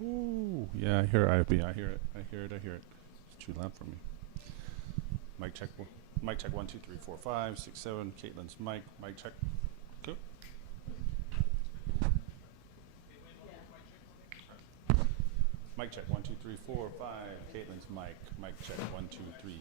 Ooh, yeah, I hear IFB. I hear it. I hear it. I hear it. It's too loud for me. Mic check. Mic check. 1, 2, 3, 4, 5, 6, 7. Caitlin's mic. Mic check. Good. Mic check. 1, 2, 3, 4, 5. Caitlin's mic. Mic check. 1, 2, 3.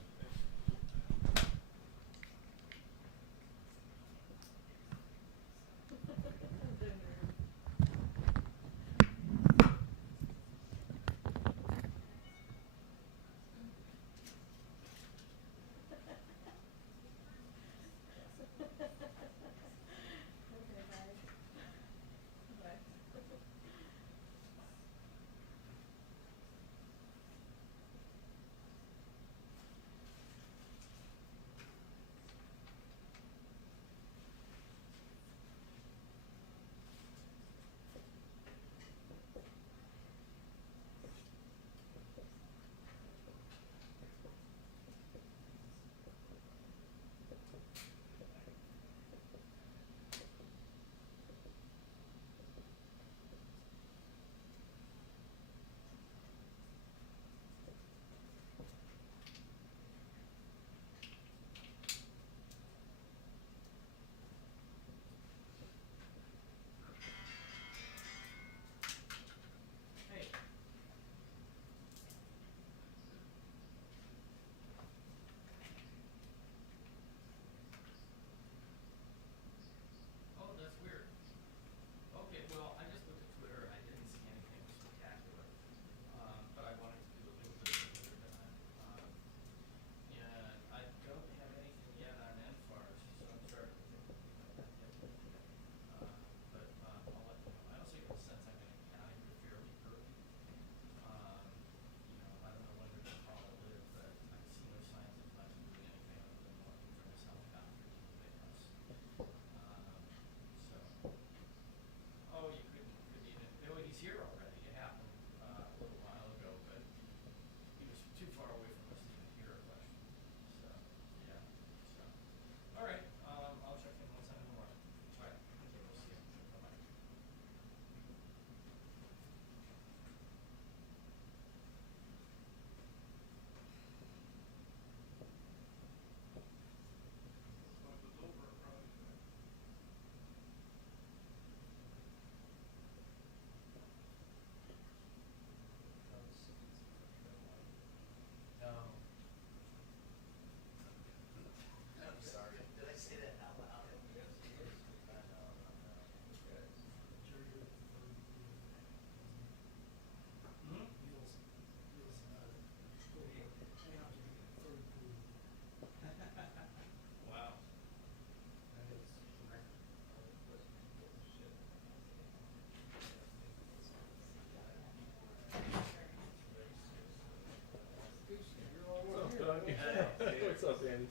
What's up, Andy?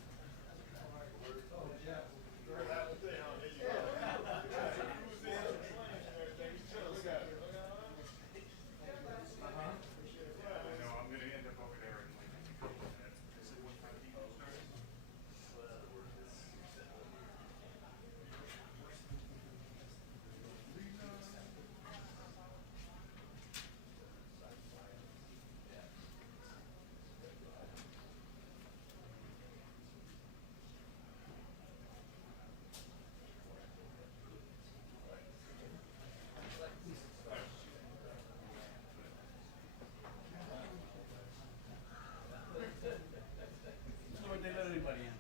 They let anybody in.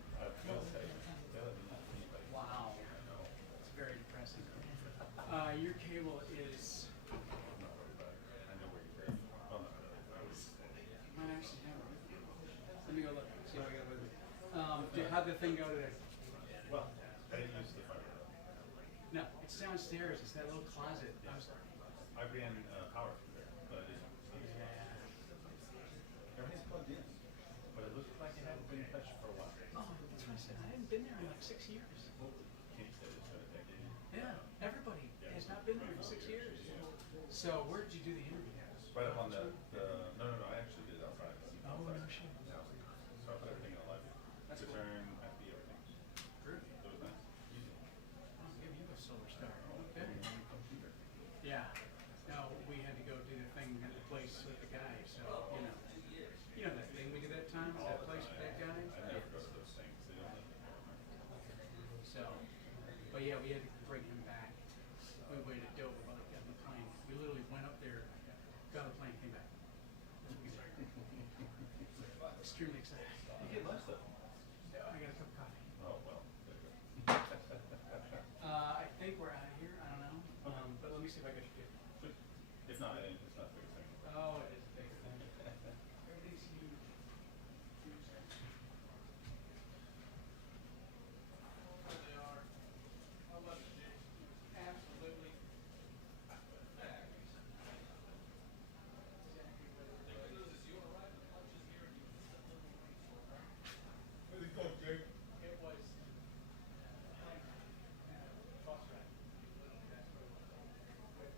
Wow, it's very depressing. Your cable is. Might actually have it. Let me go look. See if I got it with me. How'd the thing go today? Well, I didn't use the fiber. No, it's downstairs. It's that little closet. I ran power through there, but it isn't. Everything's plugged in, but it looks like it hasn't been touched for a while. Oh, that's what I said. I hadn't been there in like 6 years. Kenny said it's been a decade. Yeah, everybody has not been there in 6 years. So where did you do the interview? Right up on the no, I actually did it outside. Oh, no shit. Yeah. So I put everything in a live. That's cool. Turn, FB, everything. Groovy. It was nice. Easy. I'll give you a silver star. Okay. Computer. Yeah. No, we had to go do the thing But yeah, we had to bring him back. We waited at Dover while they got on the plane. We literally went up there, got on the plane, came back. Extremely excited. You get lunch though. Yeah, I got a cup of coffee. Oh, well, there you go. I think we're out of here. I don't know. But let me see if I got your gift. It's not, it's not the biggest thing. Oh, it is a big thing. Everything's huge. Huge. They are. I love it, Jay. Absolutely. Where'd it go, Jake? It was. Bus ride. That's what it was.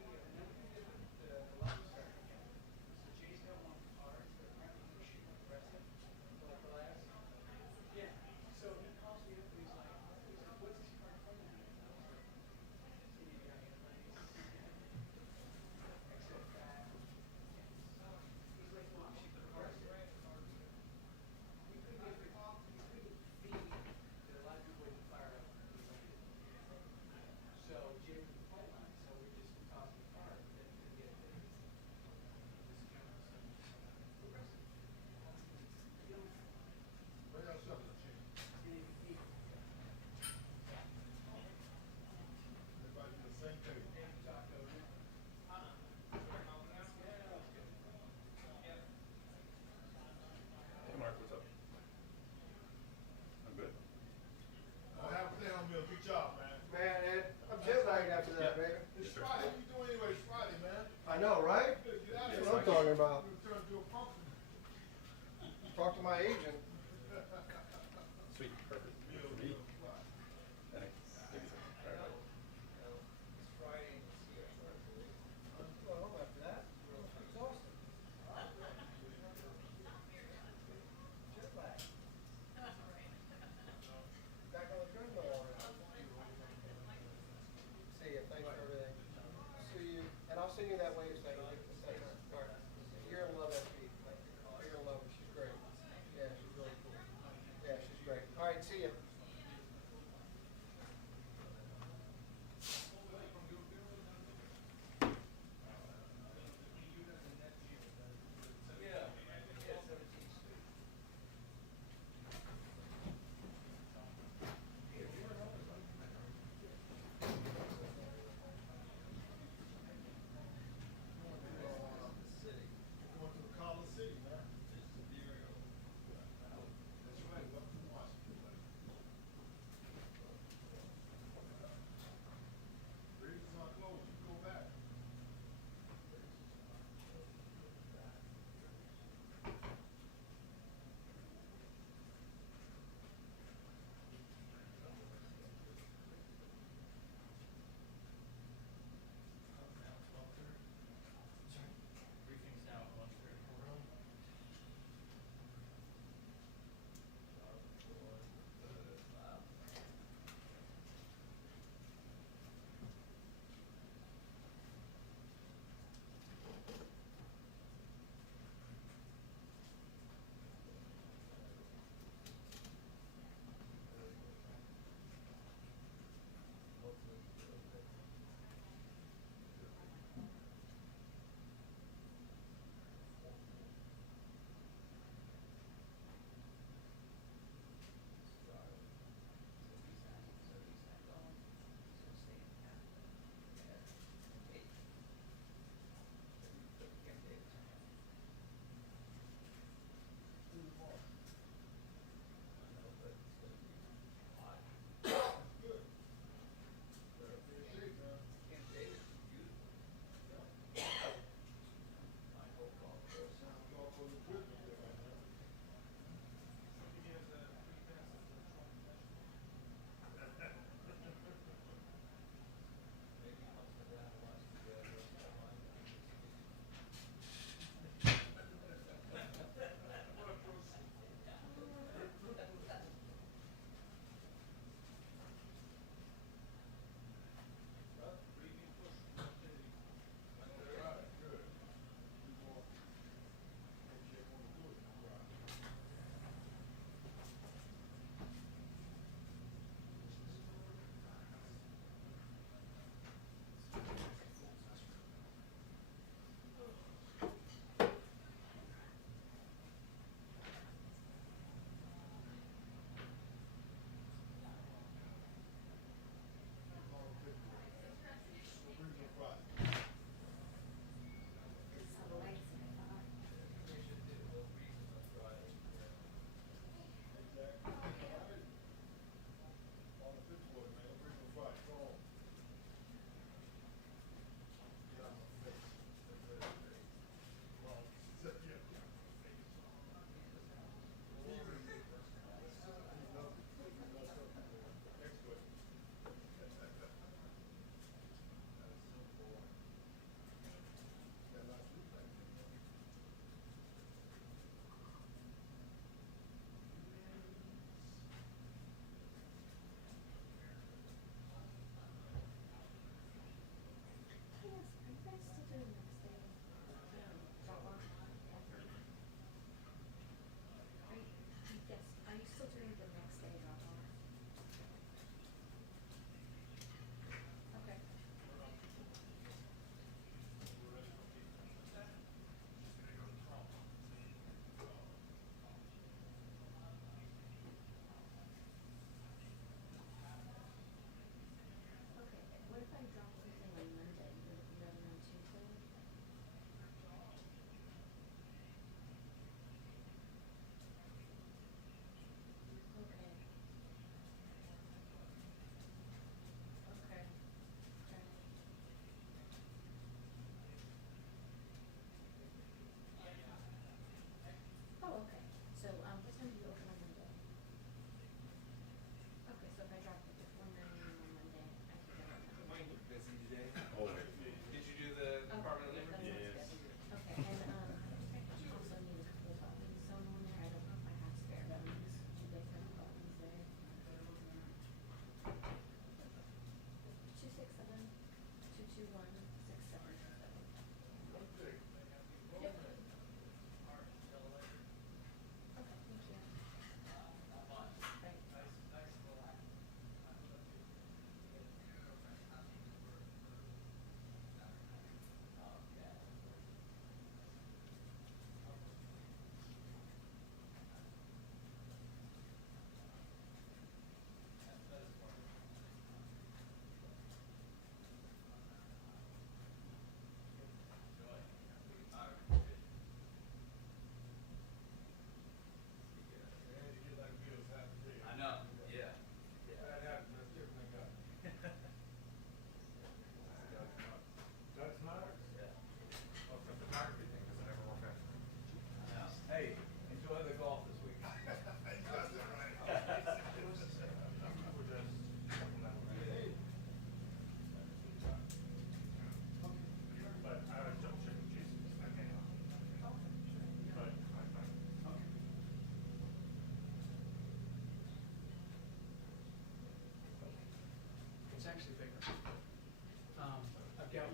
The lobby started again. So Jay's got one car, so apparently he was shooting the rest of it for the glass. Yeah. So he calls me up and he's like, what's this car for now? And I was like, see you got any place? Except that. He's like, well, I'm shooting the car. We couldn't get the, we couldn't feed that a lot of people wouldn't fire up. So Jay was in the flight line, so we just tossed the car and then to get the discounts and progressive. You know, Where y'all shopping, Chief? anything. Everybody do the same thing. Taco. Hey, Mark, what's up? I'm good. Have a day on me. Good job, man. Man, Ed, I'm jet lagged after that, Yeah. baby. It's Friday. What you doing anyway? It's Friday, man. I know, right? You better get out of That's here. what I'm talking about. You turn to a pumpkin. Talk to my agent. Sweet, perfect. Yeah, For me. right. Thanks. Give me a second. All right. It's Friday. Well, after that, I'm exhausted. Jet lag. Back on the treadmill already. See you. Thanks for everything. See you. And I'll send you that wave second. All right. You're gonna love that feed. You're gonna love her. She's great. Yeah, she's really cool. Yeah, she's great. All right, see ya.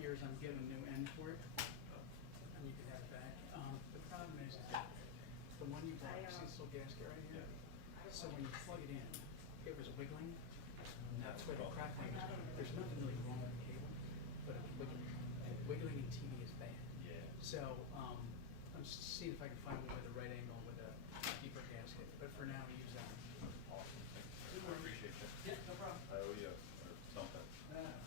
years, I'm getting a new end for it, and you can have it back. The problem is that the one you bought, see this little gasket right here? So when you plug it in, it was wiggling. That's where the crackling is. There's nothing really wrong with the cable, but it was wiggling. And wiggling in TV is bad. So I'm just seeing if I can find one with a right angle with a deeper gasket. But for now, use that one. Awesome. I appreciate that. Yeah, no problem. I owe you something. There you go.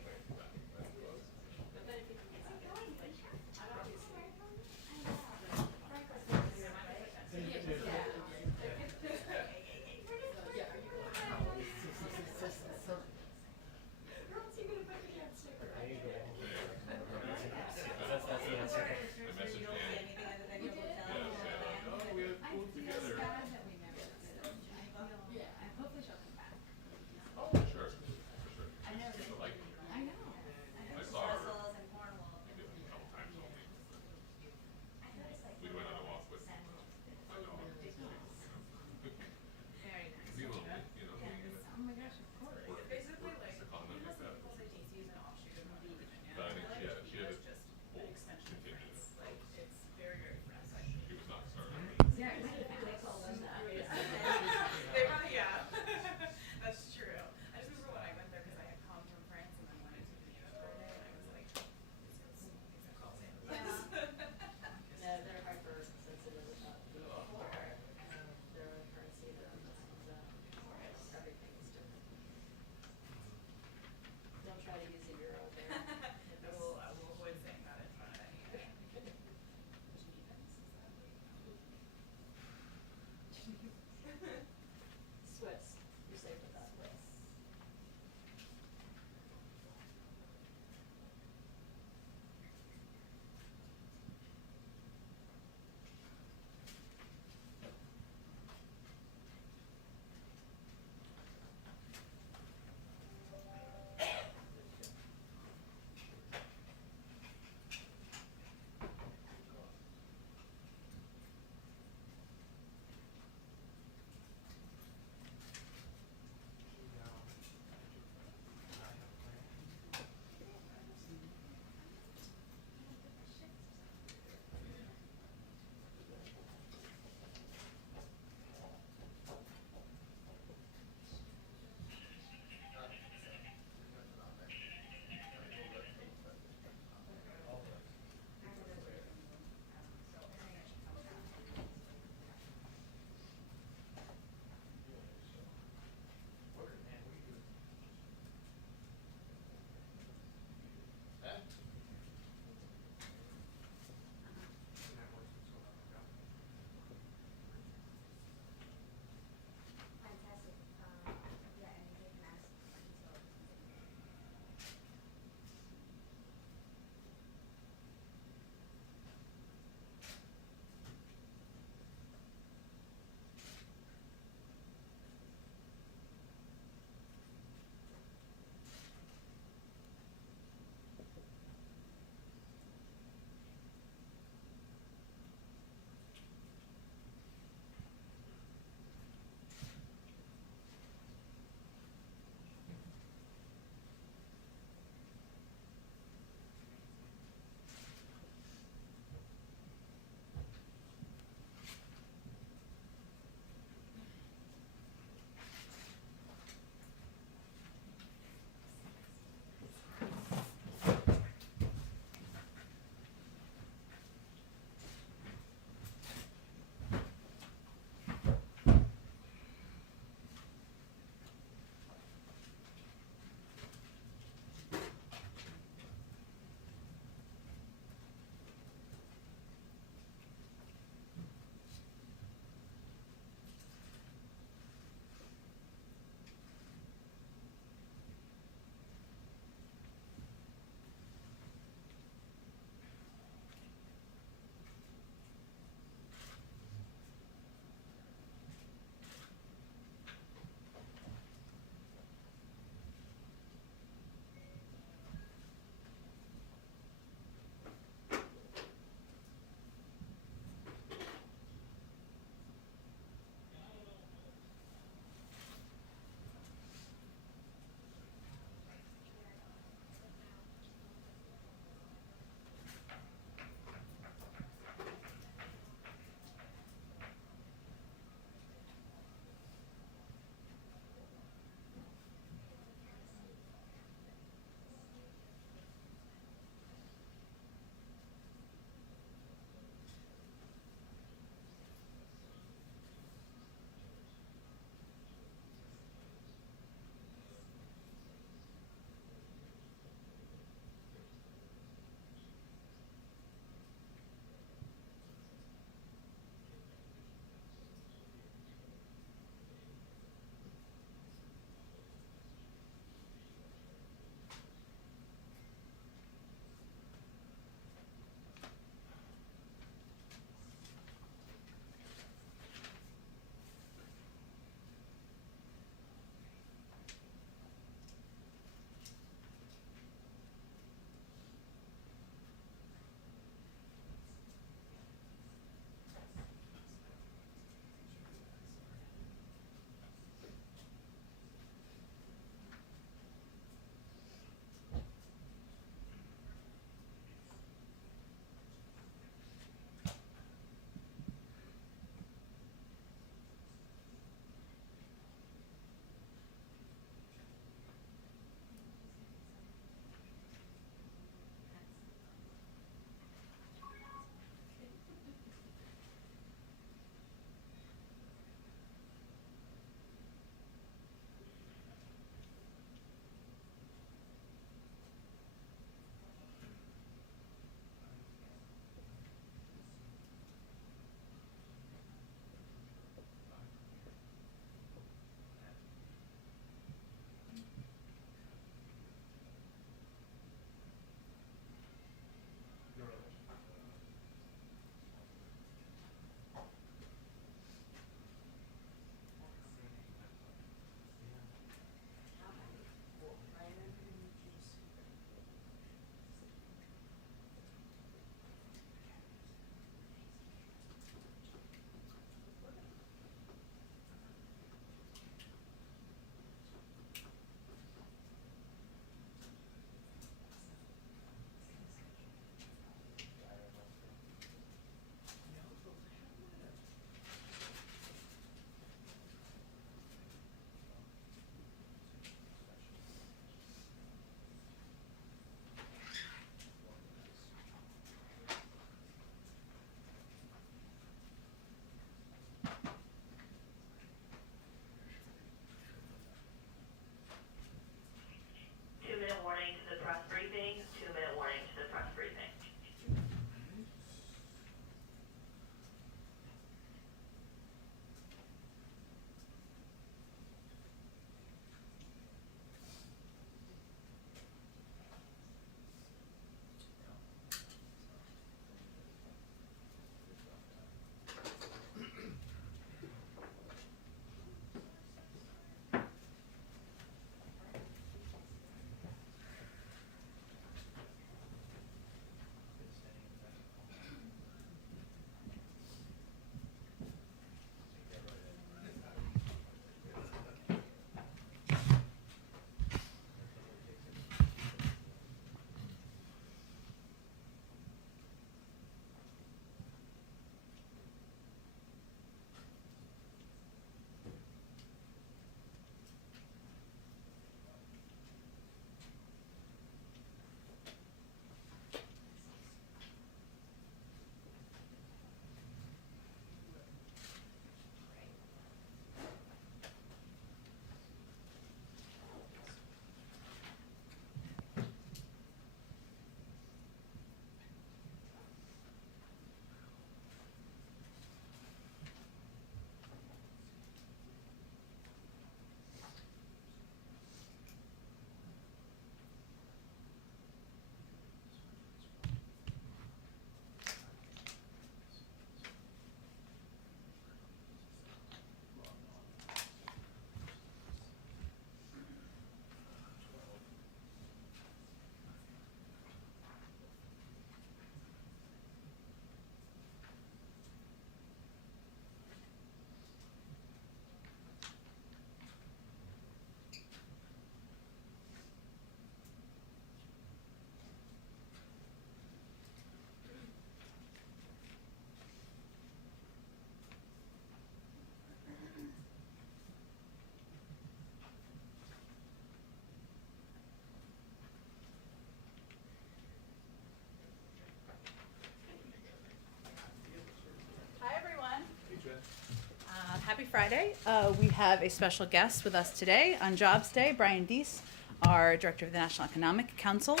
Happy Friday. We have a special guest with us today on Jobs Day, Brian Diese, our Director of the National Economic Council,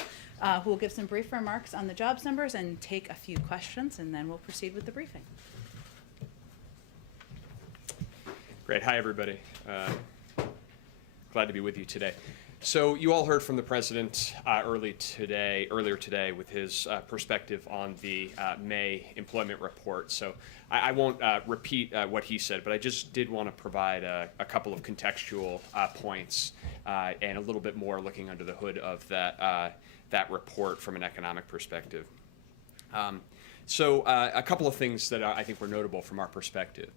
who will give some brief remarks on the jobs numbers and take a few questions, and then we'll proceed with the briefing. Great. Hi, everybody. Glad to be with you today. So you all heard from the president earlier today with his perspective on the May employment report. So I won't repeat what he said, but I just did want to provide a couple of contextual points and a little bit more looking under the hood of that report from an economic perspective. So a couple of things that I think were notable from our perspective.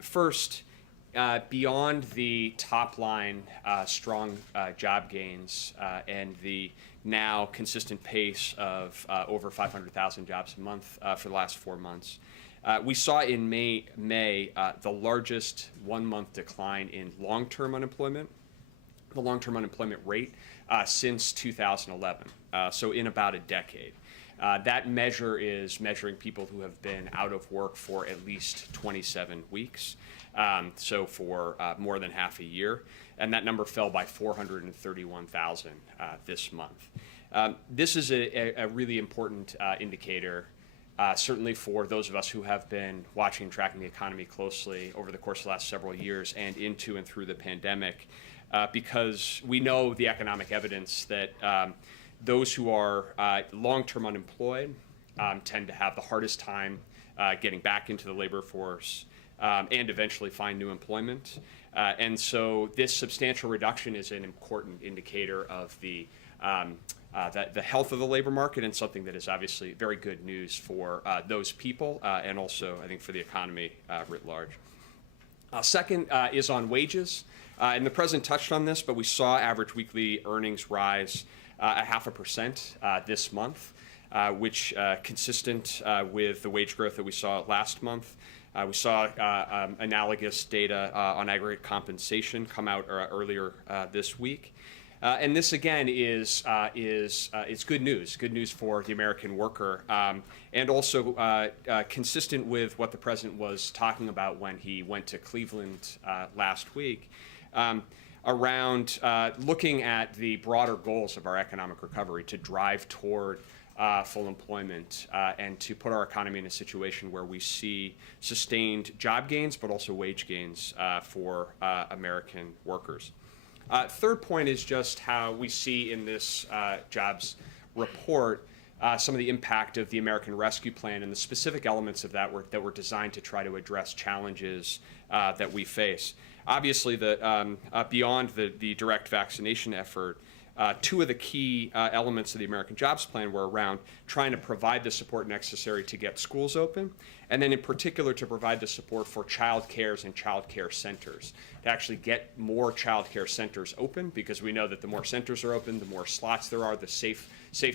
First, beyond the top line strong job gains and the now consistent pace of over 500,000 jobs a month for the last 4 months, we saw in May the largest 1 month decline in long-term unemployment, the long-term unemployment rate since 2011, so in about a decade. That measure is measuring people who have been out of work for at least 27 weeks. So for more than half a year, and that number fell by 431,000 this month. This is a really important indicator, certainly for those of us who have been watching and tracking the economy closely over the course of the last several years and into and through the pandemic, because we know the economic evidence that those who are long-term unemployed tend to have the hardest time getting back into the labor force, and eventually find new employment. And so this substantial reduction is an important indicator of the health of the labor market, and something that is obviously very good news for those people and also, I think, for the economy writ large. Second is on wages. And the president touched on this, but we saw average weekly earnings rise 0.5% this month, which consistent with the wage growth that we saw last month. We saw analogous data on aggregate compensation come out earlier this week. And this, again, is good news for the American worker, and also consistent with what the president was talking about when he went to Cleveland last week, around looking at the broader goals of our economic recovery to drive toward full employment and to put our economy in a situation where we see sustained job gains, but also wage gains for American workers. Third point is just how we see in this jobs report some of the impact of the American Rescue Plan and the specific elements of that that were designed to try to address challenges that we face. Obviously, beyond the direct vaccination effort, two of the key elements of the American Jobs Plan were around trying to provide the support necessary to get schools open, and then in particular to provide the support for child cares and child care centers, to actually get more child care centers open, because we know that the more centers are open, the more slots there are, the safe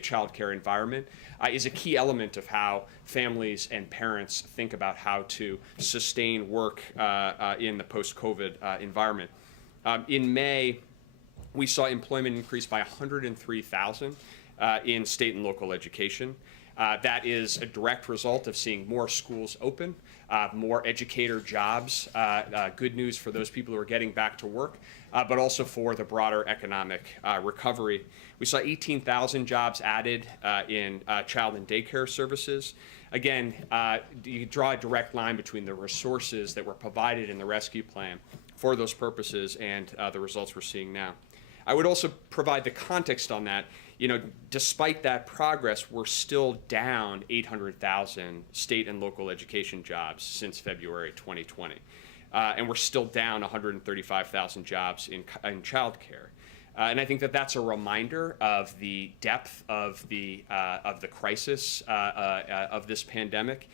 child care environment is a key element of how families and parents think about how to sustain work in the post-COVID environment. In May, we saw employment increase by 103,000 in state and local education. That is a direct result of seeing more schools open, more educator jobs, good news for those people who are getting back to work, but also for the broader economic recovery. We saw 18,000 jobs added in child and daycare services. Again, you draw a direct line between the resources that were provided in the rescue plan for those purposes and the results we're seeing now. I would also provide the context on that. Despite that progress, we're still down 800,000 state and local education jobs since February 2020. And we're still down 135,000 jobs in childcare. And I think that that's a reminder of the depth of the crisis of this pandemic,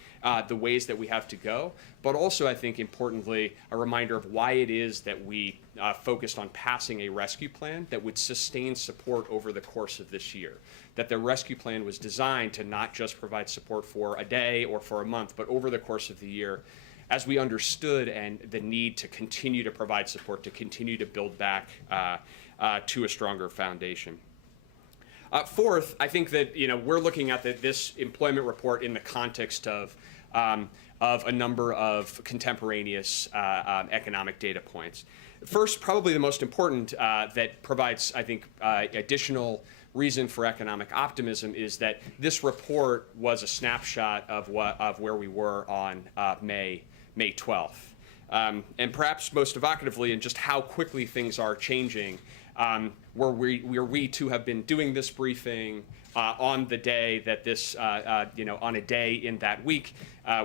the ways that we have to go, but also, I think, importantly, a reminder of why it is that we focused on passing a rescue plan that would sustain support over the course of this year. That the rescue plan was designed to not just provide support for a day or for a month, but over the course of the year, as we understood and the need to continue to provide support, to continue to build back to a stronger foundation. Fourth, I think that we're looking at this employment report in the context of of a number of contemporaneous economic data points. First, probably the most important that provides, I think, additional reason for economic optimism is that this report was a snapshot of where we were on May 12th. And perhaps most evocatively, in just how quickly things are changing, where we too have been doing this briefing on the day that this, on a day in that week,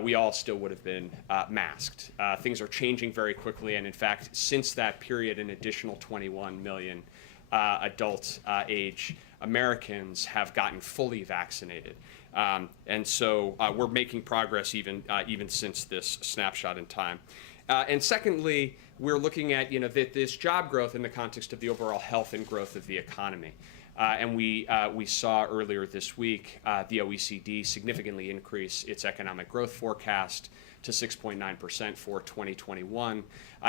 we all still would have been masked. Things are changing very quickly, and in fact, since that period, an additional 21 million adult age Americans have gotten fully vaccinated. And so we're making progress even since this snapshot in time. And secondly, we're looking at this job growth in the context of the overall health and growth of the economy. And we saw earlier this week the OECD significantly increase its economic growth forecast to 6.9% for 2021.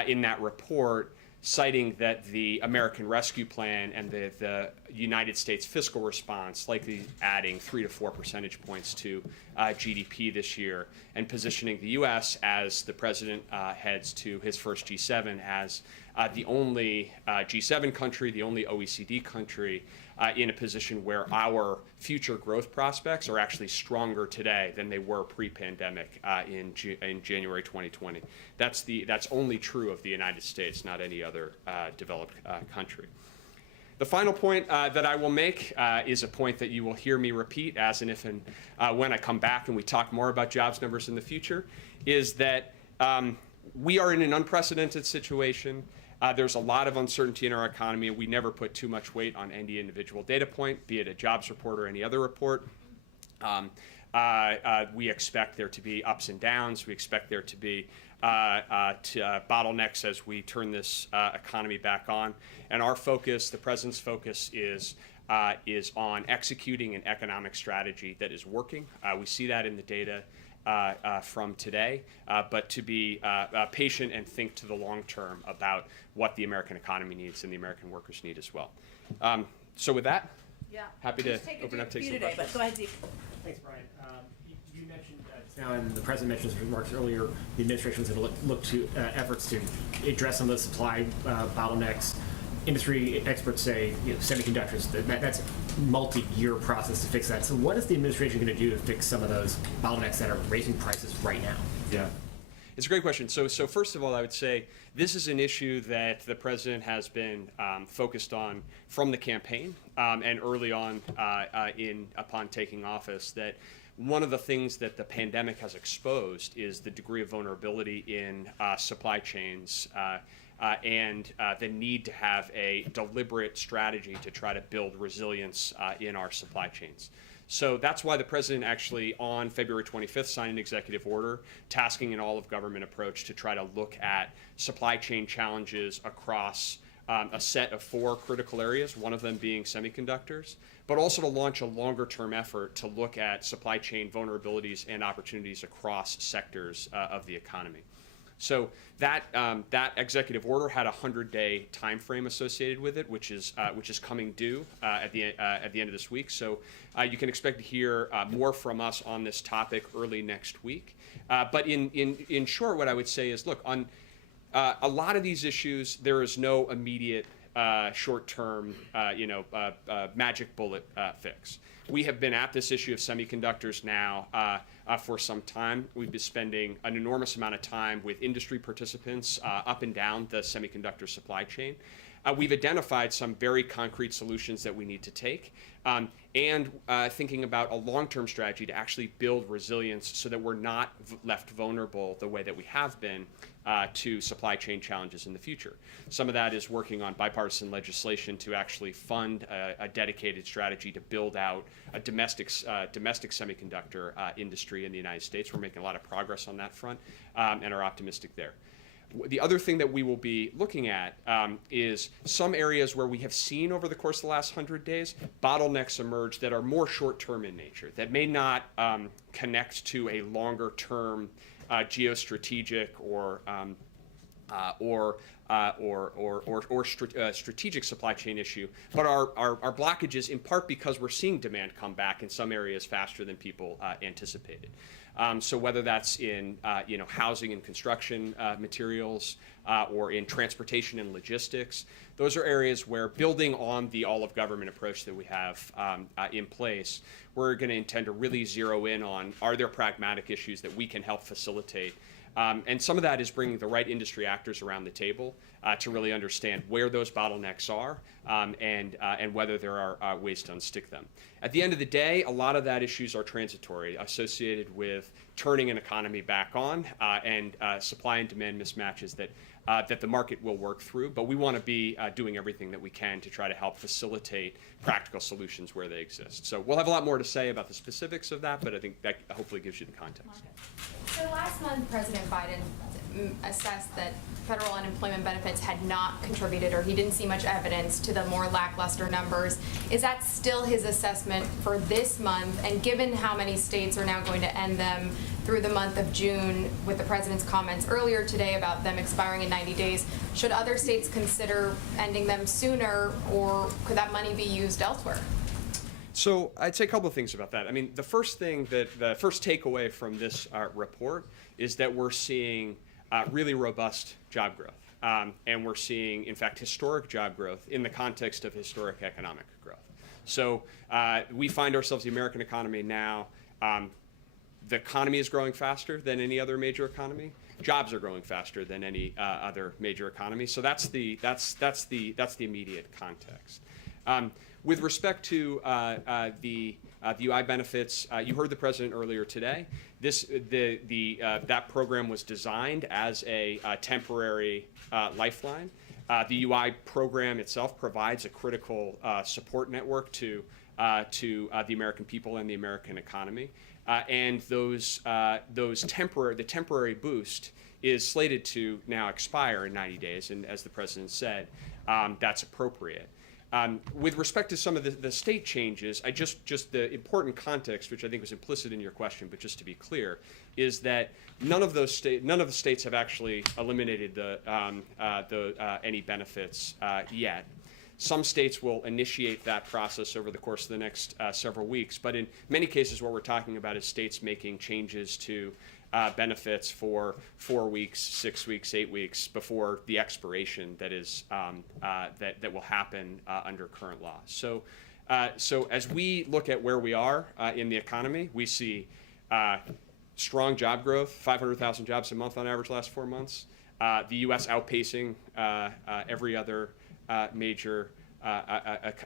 In that report, citing that the American Rescue Plan and the United States fiscal response likely adding 3 to 4 percentage points to GDP this year, and positioning the U.S. as the president heads to his first G7 as the only G7 country, the only OECD country in a position where our future growth prospects are actually stronger today than they were pre-pandemic in January 2020. That's only true of the United States, not any other developed country. The final point that I will make is a point that you will hear me repeat as and if and when I come back and we talk more about jobs numbers in the future, is that we are in an unprecedented situation. There's a lot of uncertainty in our economy, and we never put too much weight on any individual data point, be it a jobs report or any other report. We expect there to be ups and downs. We expect there to be bottlenecks as we turn this economy back on. And our focus, the president's focus, is on executing an economic strategy that is working. We see that in the data from today, but to be patient and think to the long term about what the American economy needs and the American workers need as well. So with that, happy to open up, take some questions. But go ahead, Zeke. Thanks, Brian. You mentioned just now, and the president mentioned in his remarks earlier, the administration was going to look to efforts to address some of the supply bottlenecks. Industry experts say, semiconductors, that's a multi-year process to fix that. So what is the administration going to do to fix some of those bottlenecks that are raising prices right now? Yeah. It's a great question. So first of all, I would say this is an issue that the president has been focused on from the campaign and early on upon taking office, that one of the things that the pandemic has exposed is the degree of vulnerability in supply chains and the need to have a deliberate strategy to try to build resilience in our supply chains. So that's why the president actually on February 25th signed an executive order tasking an all-of-government approach to try to look at supply chain challenges across a set of 4 critical areas, one of them being semiconductors, but also to launch a longer-term effort to look at supply chain vulnerabilities and opportunities across sectors of the economy. So that executive order had a 100-day time frame associated with it, which is coming due at the end of this week. So you can expect to hear more from us on this topic early next week. But in short, what I would say is, look, on a lot of these issues, there is no immediate short-term, magic bullet fix. We have been at this issue of semiconductors now for some time. We've been spending an enormous amount of time with industry participants up and down the semiconductor supply chain. We've identified some very concrete solutions that we need to take, and thinking about a long-term strategy to actually build resilience so that we're not left vulnerable the way that we have been to supply chain challenges in the future. Some of that is working on bipartisan legislation to actually fund a dedicated strategy to build out a domestic semiconductor industry in the United States. We're making a lot of progress on that front and are optimistic there. The other thing that we will be looking at is some areas where we have seen over the course of the last 100 days bottlenecks emerge that are more short-term in nature, that may not connect to a longer-term geostrategic or strategic supply chain issue, but our blockages in part because we're seeing demand come back in some areas faster than people anticipated. So whether that's in housing and construction materials or in transportation and logistics, those are areas where, building on the all-of-government approach that we have in place, we're going to intend to really zero in on, are there pragmatic issues that we can help facilitate. And some of that is bringing the right industry actors around the table to really understand where those bottlenecks are and whether there are ways to unstick them. At the end of the day, a lot of that issues are transitory, associated with turning an economy back on and supply and demand mismatches that the market will work through. But we want to be doing everything that we can to try to help facilitate practical solutions where they exist. So we'll have a lot more to say about the specifics of that, but I think that hopefully gives you the context. So last month, President Biden assessed that federal unemployment benefits had not contributed, or he didn't see much evidence to the more lackluster numbers. Is that still his assessment for this month? And given how many states are now going to end them through the month of June, with the president's comments earlier today about them expiring in 90 days, should other states consider ending them sooner, or could that money be used elsewhere? So I'd say a couple of things about that. I mean, the first takeaway from this report is that we're seeing really robust job growth. And we're seeing, in fact, historic job growth in the context of historic economic growth. So we find ourselves, the American economy now, the economy is growing faster than any other major economy. Jobs are growing faster than any other major economy. So that's the immediate context. With respect to the UI benefits, you heard the president earlier today. That program was designed as a temporary lifeline. The UI program itself provides a critical support network to the American people and the American economy. And the temporary boost is slated to now expire in 90 days, and as the president said, that's appropriate. With respect to some of the state changes, just the important context, which I think was implicit in your question, but just to be clear, is that none of the states have actually eliminated any benefits yet. Some states will initiate that process over the course of the next several weeks, but in many cases, what we're talking about is states making changes to benefits for 4 weeks, 6 weeks, 8 weeks before the expiration that will happen under current law. So as we look at where we are in the economy, we see strong job growth, 500,000 jobs a month on average last 4 months. The U.S. outpacing every other major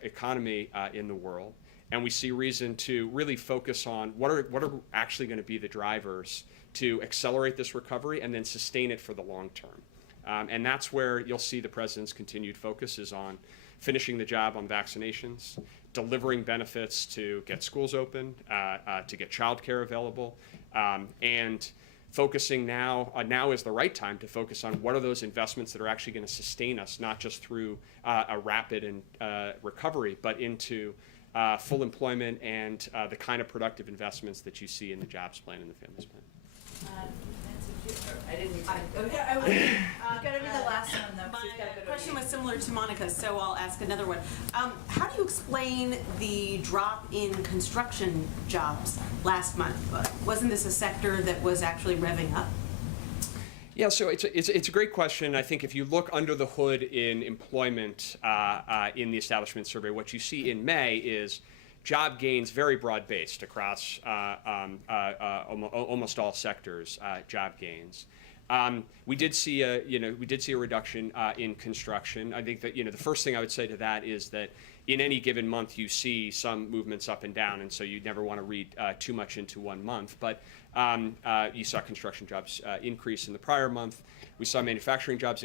economy in the world, and we see reason to really focus on what are actually going to be the drivers to accelerate this recovery and then sustain it for the long term. And that's where you'll see the president's continued focus is on finishing the job on vaccinations, delivering benefits to get schools open, to get childcare available, and focusing now is the right time to focus on what are those investments that are actually going to sustain us, not just through a rapid and recovery, but into full employment and the kind of productive investments that you see in the jobs plan and the families plan. I didn't. You've got to be the last one, though. 'Cause we've got to go My to question you. was similar to Monica's, so I'll ask another one. How do you explain the drop in construction jobs last month? Wasn't this a sector that was actually revving up? Yeah, so it's a great question. I think if you look under the hood in employment in the establishment survey, what you see in May is job gains very broad-based across almost all sectors. Job gains. We did see a reduction in construction. I think that the first thing I would say to that is that in any given month you see some movements up and down, and so you never want to read too much into 1 month. But you saw construction jobs increase in the prior month. We saw manufacturing jobs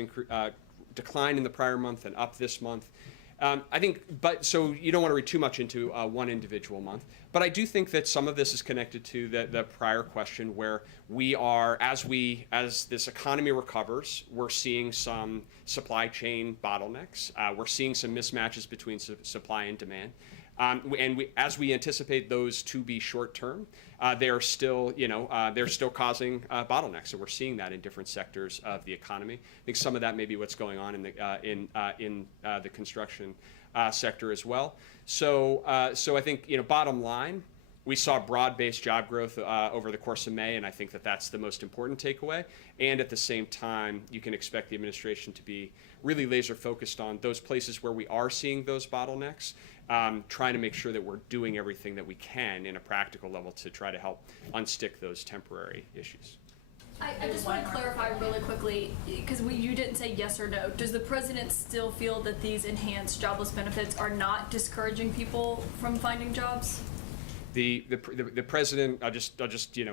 decline in the prior month and up this month. I think, so you don't want to read too much into one individual month. But I do think that some of this is connected to the prior question, where we are, as this economy recovers, we're seeing some supply chain bottlenecks. We're seeing some mismatches between supply and demand. As we anticipate those to be short term, they're still causing bottlenecks, and we're seeing that in different sectors of the economy. I think some of that may be what's going on in the construction sector as well. So I think, bottom line, we saw broad-based job growth over the course of May, and I think that that's the most important takeaway. And at the same time, you can expect the administration to be really laser focused on those places where we are seeing those bottlenecks, trying to make sure that we're doing everything that we can in a practical level to try to help unstick those temporary issues. I just want to clarify really quickly, because you didn't say yes or no. Does the president still feel that these enhanced jobless benefits are not discouraging people from finding jobs? The president, I'll just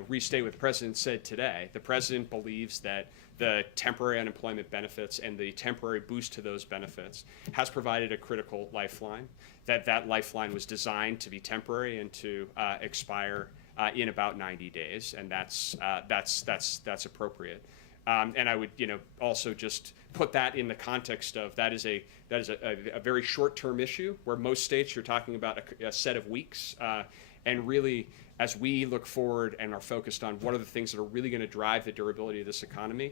restate what the president said today. The president believes that the temporary unemployment benefits and the temporary boost to those benefits has provided a critical lifeline. That lifeline was designed to be temporary and to expire in about 90 days, and that's appropriate. And I would also just put that in the context of that is a very short-term issue where most states you're talking about a set of weeks. And really, as we look forward and are focused on what are the things that are really going to drive the durability of this economy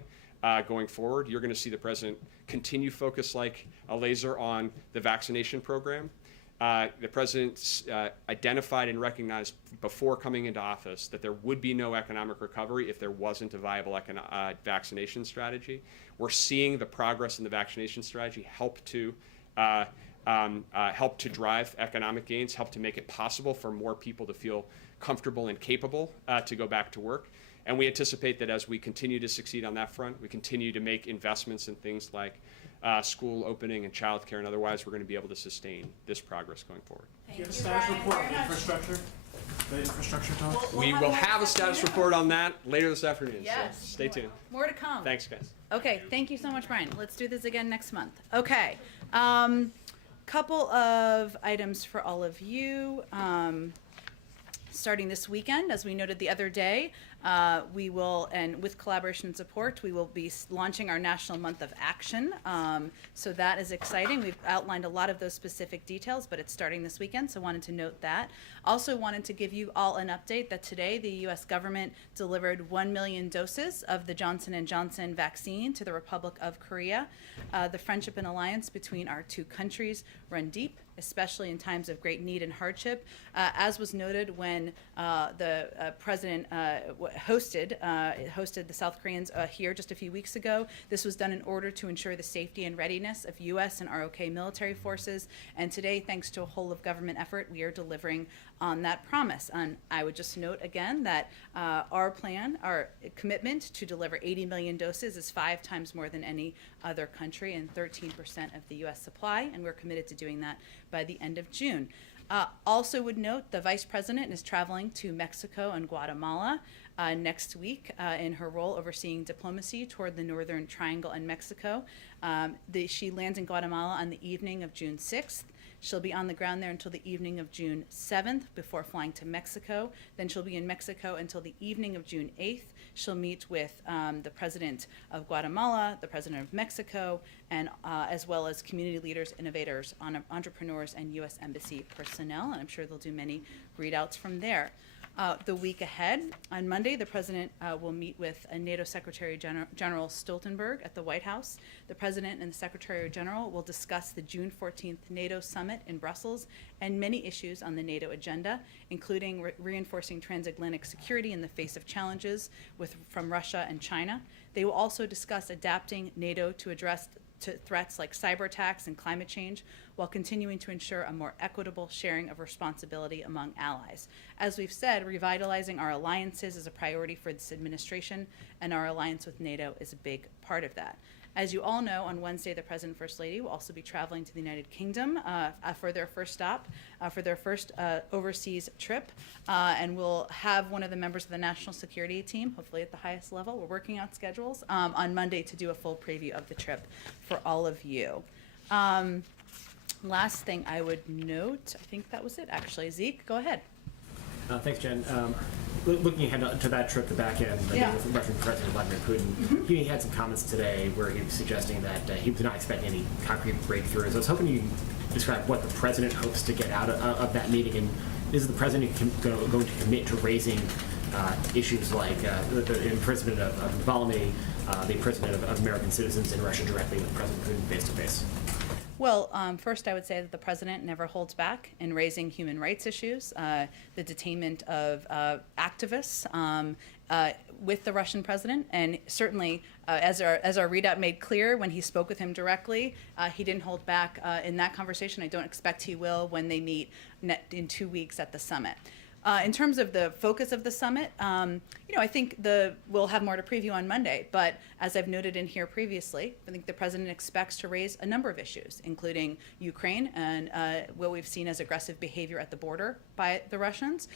going forward, you're going to see the president continue focus like a laser on the vaccination program. The president identified and recognized before coming into office that there would be no economic recovery if there wasn't a viable vaccination strategy. We're seeing the progress in the vaccination strategy help to drive economic gains, help to make it possible for more people to feel comfortable and capable to go back to work. And we anticipate that as we continue to succeed on that front, we continue to make investments in things like school opening and childcare and otherwise, we're going to be able to sustain this progress going forward. Thank Do you have a you, status Brian, report very on much. infrastructure? The infrastructure talks? We will have a status report on that later this afternoon, Yes. so stay tuned. More to come. Thanks, guys. Okay, thank you so much, Brian. Let's do this again next month. Okay, couple of items for all of you. Starting this weekend, as we noted the other day, we will, and with collaboration and support, we will be launching our National Month of Action. So that is exciting. We've outlined a lot of those specific details, but it's starting this weekend, so wanted to note that. Also wanted to give you all an update that today the U.S. government delivered 1 million doses of the Johnson & Johnson vaccine to the Republic of Korea. The friendship and alliance between our two countries run deep, especially in times of great need and hardship. As was noted when the president hosted the South Koreans here just a few weeks ago, this was done in order to ensure the safety and readiness of U.S. and ROK military forces. And today, thanks to a whole of government effort, we are delivering on that promise. And I would just note again that our plan, our commitment to deliver 80 million doses is 5 times more than any other country and 13% of the U.S. supply, and we're committed to doing that by the end of June. Also would note the Vice President is traveling to Mexico and Guatemala next week in her role overseeing diplomacy toward the Northern Triangle and Mexico. She lands in Guatemala on the evening of June 6th. She'll be on the ground there until the evening of June 7th before flying to Mexico. Then she'll be in Mexico until the evening of June 8th. She'll meet with the President of Guatemala, the President of Mexico, and as well as community leaders, innovators, entrepreneurs, and U.S. Embassy personnel. And I'm sure they'll do many readouts from there. The week ahead, on Monday, the President will meet with NATO Secretary General Stoltenberg at the White House. The President and the Secretary General will discuss the June 14th NATO Summit in Brussels and many issues on the NATO agenda, including reinforcing transatlantic security in the face of challenges from Russia and China. They will also discuss adapting NATO to address threats like cyber attacks and climate change, while continuing to ensure a more equitable sharing of responsibility among allies. As we've said, revitalizing our alliances is a priority for this administration, and our alliance with NATO is a big part of that. As you all know, on Wednesday, the President and First Lady will also be traveling to the United Kingdom for their first stop, for their first overseas trip, and we'll have one of the members of the national security team, hopefully at the highest level. We're working out schedules on Monday to do a full preview of the trip for all of you. Last thing I would note, I think that was it actually. Zeke, go ahead. Thanks, Jen. Looking ahead to that trip, the back end, Yeah. with Russian President Vladimir Putin, he had some comments today where he was suggesting that he was not expecting any concrete breakthroughs. I was hoping you describe what the president hopes to get out of that meeting, and is the president going to commit to raising issues like the imprisonment of Navalny, the imprisonment of American citizens in Russia directly with President Putin face to face? Well, first, I would say that the president never holds back in raising human rights issues, the detainment of activists with the Russian president, and certainly, as our readout made clear when he spoke with him directly, he didn't hold back in that conversation. I don't expect he will when they meet in 2 weeks at the summit. In terms of the focus of the summit, I think we'll have more to preview on Monday. But as I've noted in here previously, I think the president expects to raise a number of issues, including Ukraine and what we've seen as aggressive behavior at the border by the Russians.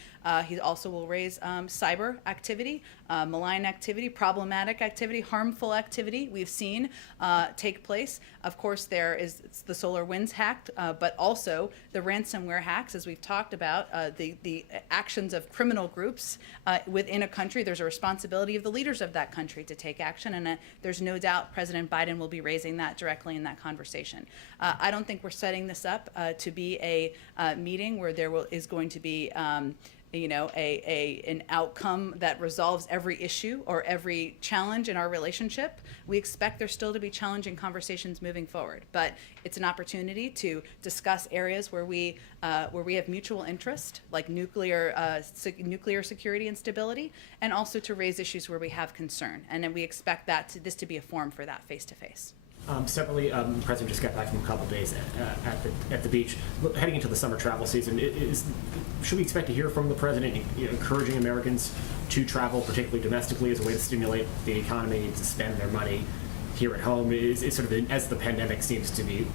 He also will raise cyber activity, malign activity, problematic activity, harmful activity we've seen take place. Of course, there is the SolarWinds hack, but also the ransomware hacks, as we've talked about, the actions of criminal groups within a country. There's a responsibility of the leaders of that country to take action, and there's no doubt President Biden will be raising that directly in that conversation. I don't think we're setting this up to be a meeting where there is going to be an outcome that resolves every issue or every challenge in our relationship. We expect there still to be challenging conversations moving forward, but it's an opportunity to discuss areas where we have mutual interest, like nuclear security and stability, and also to raise issues where we have concern. And then we expect this to be a forum for that face-to-face. Separately, the president just got back from a couple days at the beach. Heading into the summer travel season, should we expect to hear from the president encouraging Americans to travel, particularly domestically, as a way to stimulate the economy to spend their money here at home? It's sort of as the pandemic seems to be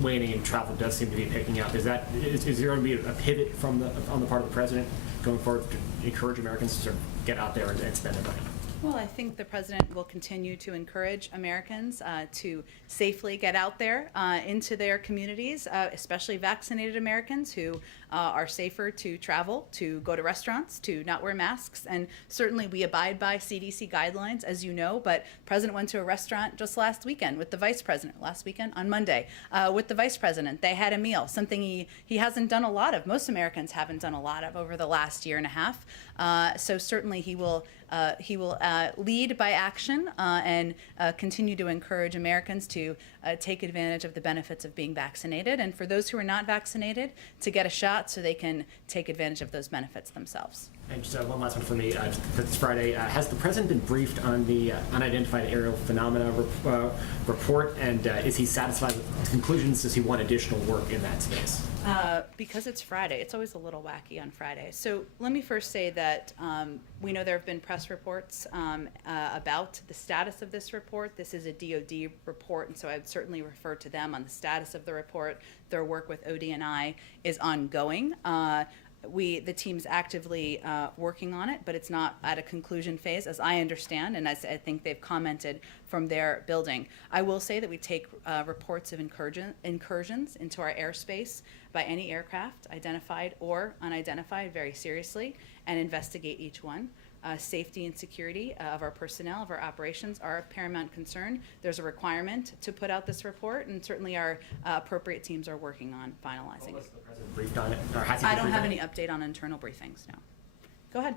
waning and travel does seem to be picking up. Is there going to be a pivot on the part of the president going forward to encourage Americans to sort of get out there and spend their money? Well, I think the president will continue to encourage Americans to safely get out there into their communities, especially vaccinated Americans who are safer to travel, to go to restaurants, to not wear masks. And certainly we abide by CDC guidelines, as you know, but the president went to a restaurant just last weekend with the vice president, last weekend on Monday, with the vice president. They had a meal, something he hasn't done a lot of. Most Americans haven't done a lot of over the last year and a half. So certainly he will lead by action and continue to encourage Americans to take advantage of the benefits of being vaccinated, and for those who are not vaccinated, to get a shot so they can take advantage of those benefits themselves. And just one last one for me. For this Friday, has the president been briefed on the unidentified aerial phenomena report, and is he satisfied with the conclusions? Does he want additional work in that space? Because it's Friday, it's always a little wacky on Friday. So let me first say that we know there have been press reports about the status of this report. This is a DoD report, and so I'd certainly refer to them on the status of the report. Their work with ODNI is ongoing. The team's actively working on it, but it's not at a conclusion phase, as I understand, and as I think they've commented from their building. I will say that we take reports of incursions into our airspace by any aircraft, identified or unidentified, very seriously, and investigate each one. Safety and security of our personnel, of our operations, are of paramount concern. There's a requirement to put out this report, and certainly our appropriate teams are working on finalizing Was it. the president briefed on it? Or has he I been don't briefed have on any it? update on internal briefings, no. Go ahead.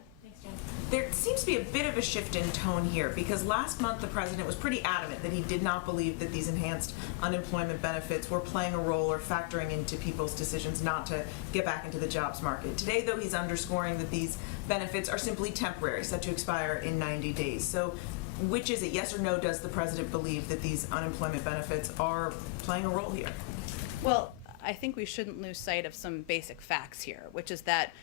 There seems to be a bit of a shift in tone here, because last month the president was pretty adamant that he did not believe that these enhanced unemployment benefits were playing a role or factoring into people's decisions not to get back into the jobs market. Today, though, he's underscoring that these benefits are simply temporary, set to expire in 90 days. So which is it, yes or no, does the president believe that these unemployment benefits are playing a role here? Well, I think we shouldn't lose sight of some basic facts here, which is that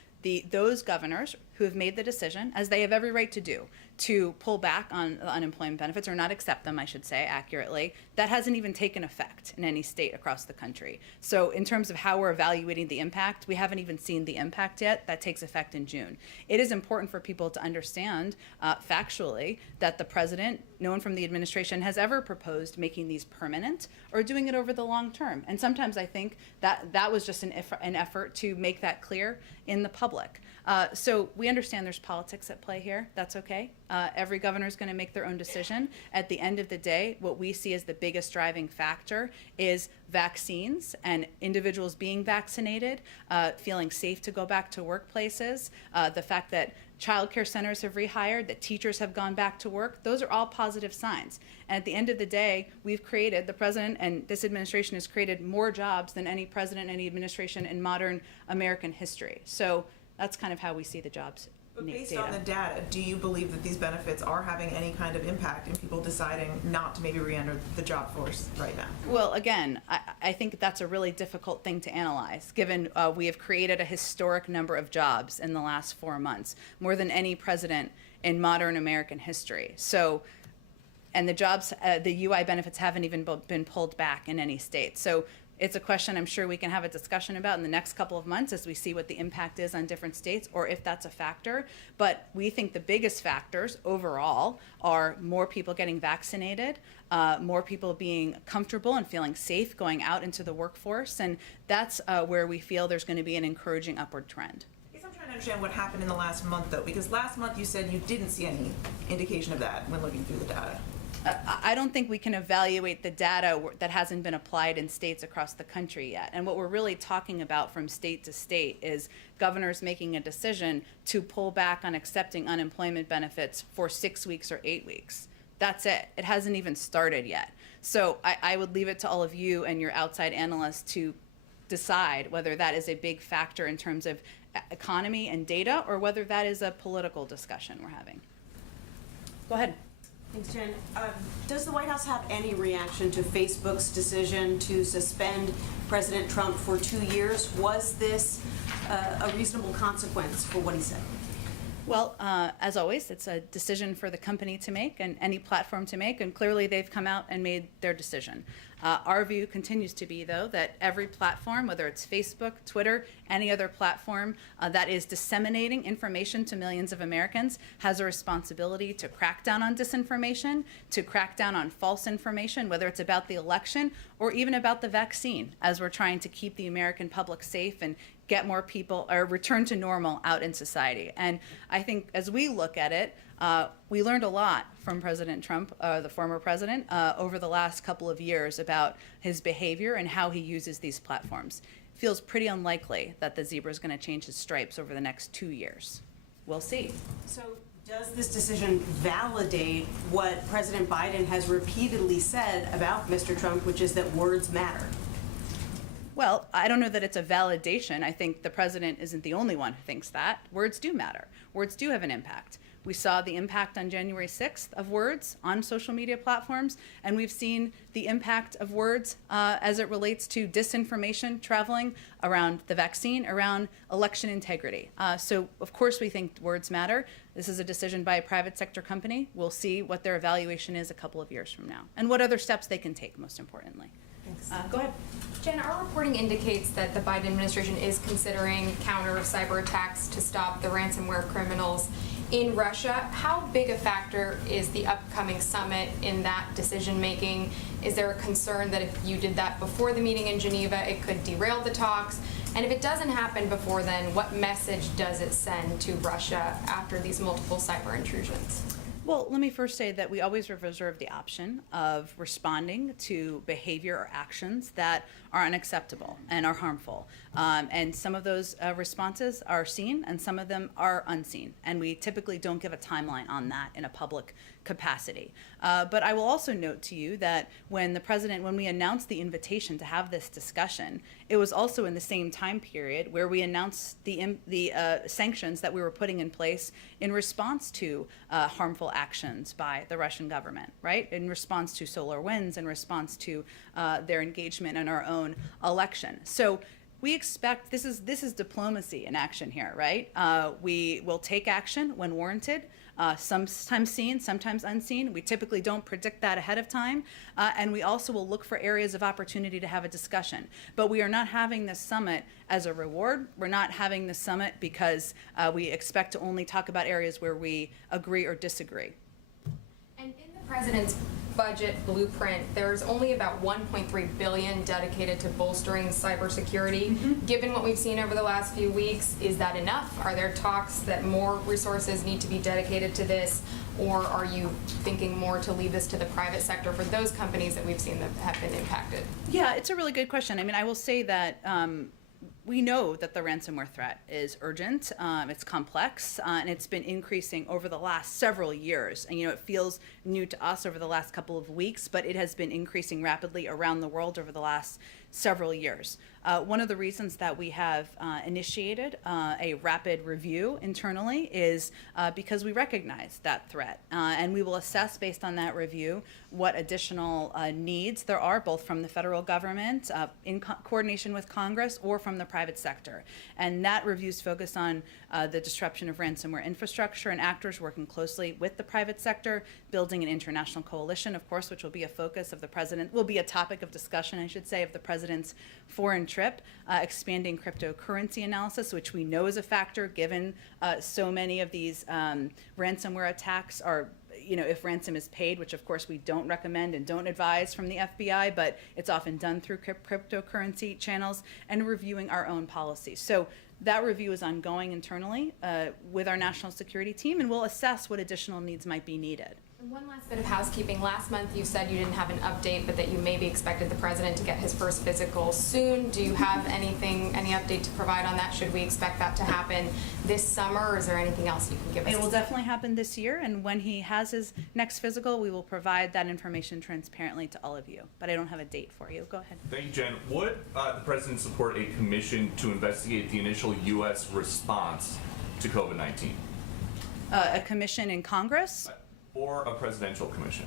those governors who have made the decision, as they have every right to do, to pull back on unemployment benefits, or not accept them, I should say accurately, that hasn't even taken effect in any state across the country. So in terms of how we're evaluating the impact, we haven't even seen the impact yet. That takes effect in June. It is important for people to understand factually that the president, no one from the administration has ever proposed making these permanent or doing it over the long term. And sometimes I think that was just an effort to make that clear in the public. So we understand there's politics at play here. That's okay. Every governor is going to make their own decision. At the end of the day, what we see as the biggest driving factor is vaccines and individuals being vaccinated, feeling safe to go back to workplaces, the fact that childcare centers have rehired, that teachers have gone back to work. Those are all positive signs. And at the end of the day, we've created, the president and this administration has created more jobs than any president, any administration in modern American history. So that's kind of how we see the jobs But data. based on the data, do you believe that these benefits are having any kind of impact in people deciding not to maybe re-enter the job force right now? Well, again, I think that's a really difficult thing to analyze, given we have created a historic number of jobs in the last 4 months, more than any president in modern American history. So, and the jobs, the UI benefits haven't even been pulled back in any state. So it's a question I'm sure we can have a discussion about in the next couple of months as we see what the impact is on different states or if that's a factor. But we think the biggest factors overall are more people getting vaccinated, more people being comfortable and feeling safe going out into the workforce. And that's where we feel there's going to be an encouraging upward trend. I guess I'm trying to understand what happened in the last month, though, because last month you said you didn't see any indication of that when looking through the data. I don't think we can evaluate the data that hasn't been applied in states across the country yet. And what we're really talking about from state to state is governors making a decision to pull back on accepting unemployment benefits for 6 weeks or 8 weeks. That's it. It hasn't even started yet. So I would leave it to all of you and your outside analysts to decide whether that is a big factor in terms of economy and data or whether that is a political discussion we're having. Go ahead. Thanks, Jen. Does the White House have any reaction to Facebook's decision to suspend President Trump for 2 years? Was this a reasonable consequence for what he said? Well, as always, it's a decision for the company to make and any platform to make, and clearly they've come out and made their decision. Our view continues to be, though, that every platform, whether it's Facebook, Twitter, any other platform that is disseminating information to millions of Americans, has a responsibility to crack down on disinformation, to crack down on false information, whether it's about the election or even about the vaccine, as we're trying to keep the American public safe and get more people or return to normal out in society. And I think as we look at it, we learned a lot from President Trump, the former president, over the last couple of years about his behavior and how he uses these platforms. It feels pretty unlikely that the zebra is going to change his stripes over the next 2 years. We'll see. So does this decision validate what President Biden has repeatedly said about Mr. Trump, which is that words matter? Well, I don't know that it's a validation. I think the president isn't the only one who thinks that. Words do matter. Words do have an impact. We saw the impact on January 6th of words on social media platforms, and we've seen the impact of words as it relates to disinformation traveling around the vaccine, around election integrity. So, of course, we think words matter. This is a decision by a private sector company. We'll see what their evaluation is a couple of years from now and what other steps they can take, most importantly. Go ahead. Jen, our reporting indicates that the Biden administration is considering counter cyber attacks to stop the ransomware criminals in Russia. How big a factor is the upcoming summit in that decision making? Is there a concern that if you did that before the meeting in Geneva, it could derail the talks? And if it doesn't happen before then, what message does it send to Russia after these multiple cyber intrusions? Well, let me first say that we always reserve the option of responding to behavior or actions that are unacceptable and are harmful. And some of those responses are seen and some of them are unseen. And we typically don't give a timeline on that in a public capacity. But I will also note to you that when we announced the invitation to have this discussion, it was also in the same time period where we announced the sanctions that we were putting in place in response to harmful actions by the Russian government, right? In response to SolarWinds, in response to their engagement in our own election. So we expect this is diplomacy in action here, right? We will take action when warranted. Sometimes seen, sometimes unseen. We typically don't predict that ahead of time. And we also will look for areas of opportunity to have a discussion. But we are not having this summit as a reward. We're not having this summit because we expect to only talk about areas where we agree or disagree. And in the president's budget blueprint, there's only about 1.3 billion dedicated to bolstering cybersecurity. Given what we've seen over the last few weeks, is that enough? Are there talks that more resources need to be dedicated to this, or are you thinking more to leave this to the private sector for those companies that we've seen that have been impacted? Yeah, it's a really good question. I mean, I will say that we know that the ransomware threat is urgent, it's complex, and it's been increasing over the last several years. And, it feels new to us over the last couple of weeks, but it has been increasing rapidly around the world over the last several years. One of the reasons that we have initiated a rapid review internally is because we recognize that threat. And we will assess based on that review what additional needs there are, both from the federal government in coordination with Congress or from the private sector. And that review is focused on the disruption of ransomware infrastructure and actors working closely with the private sector, building an international coalition, of course, which will be a focus of the president, will be a topic of discussion, I should say, of the president's foreign trip, expanding cryptocurrency analysis, which we know is a factor given so many of these ransomware attacks are, if ransom is paid, which of course we don't recommend and don't advise from the FBI, but it's often done through cryptocurrency channels, and reviewing our own policies. So that review is ongoing internally with our national security team, and we'll assess what additional needs might be needed. And one last bit of housekeeping. Last month you said you didn't have an update, but that you maybe expected the president to get his first physical soon. Do you have any update to provide on that? Should we expect that to happen this summer, or is there anything else you can give us? It will definitely happen this year, and when he has his next physical, we will provide that information transparently to all of you. But I don't have a date for you. Go ahead. Thank you, Jen. Would the president support a commission to investigate the initial U.S. response to COVID-19? A commission in Congress? Or a presidential commission?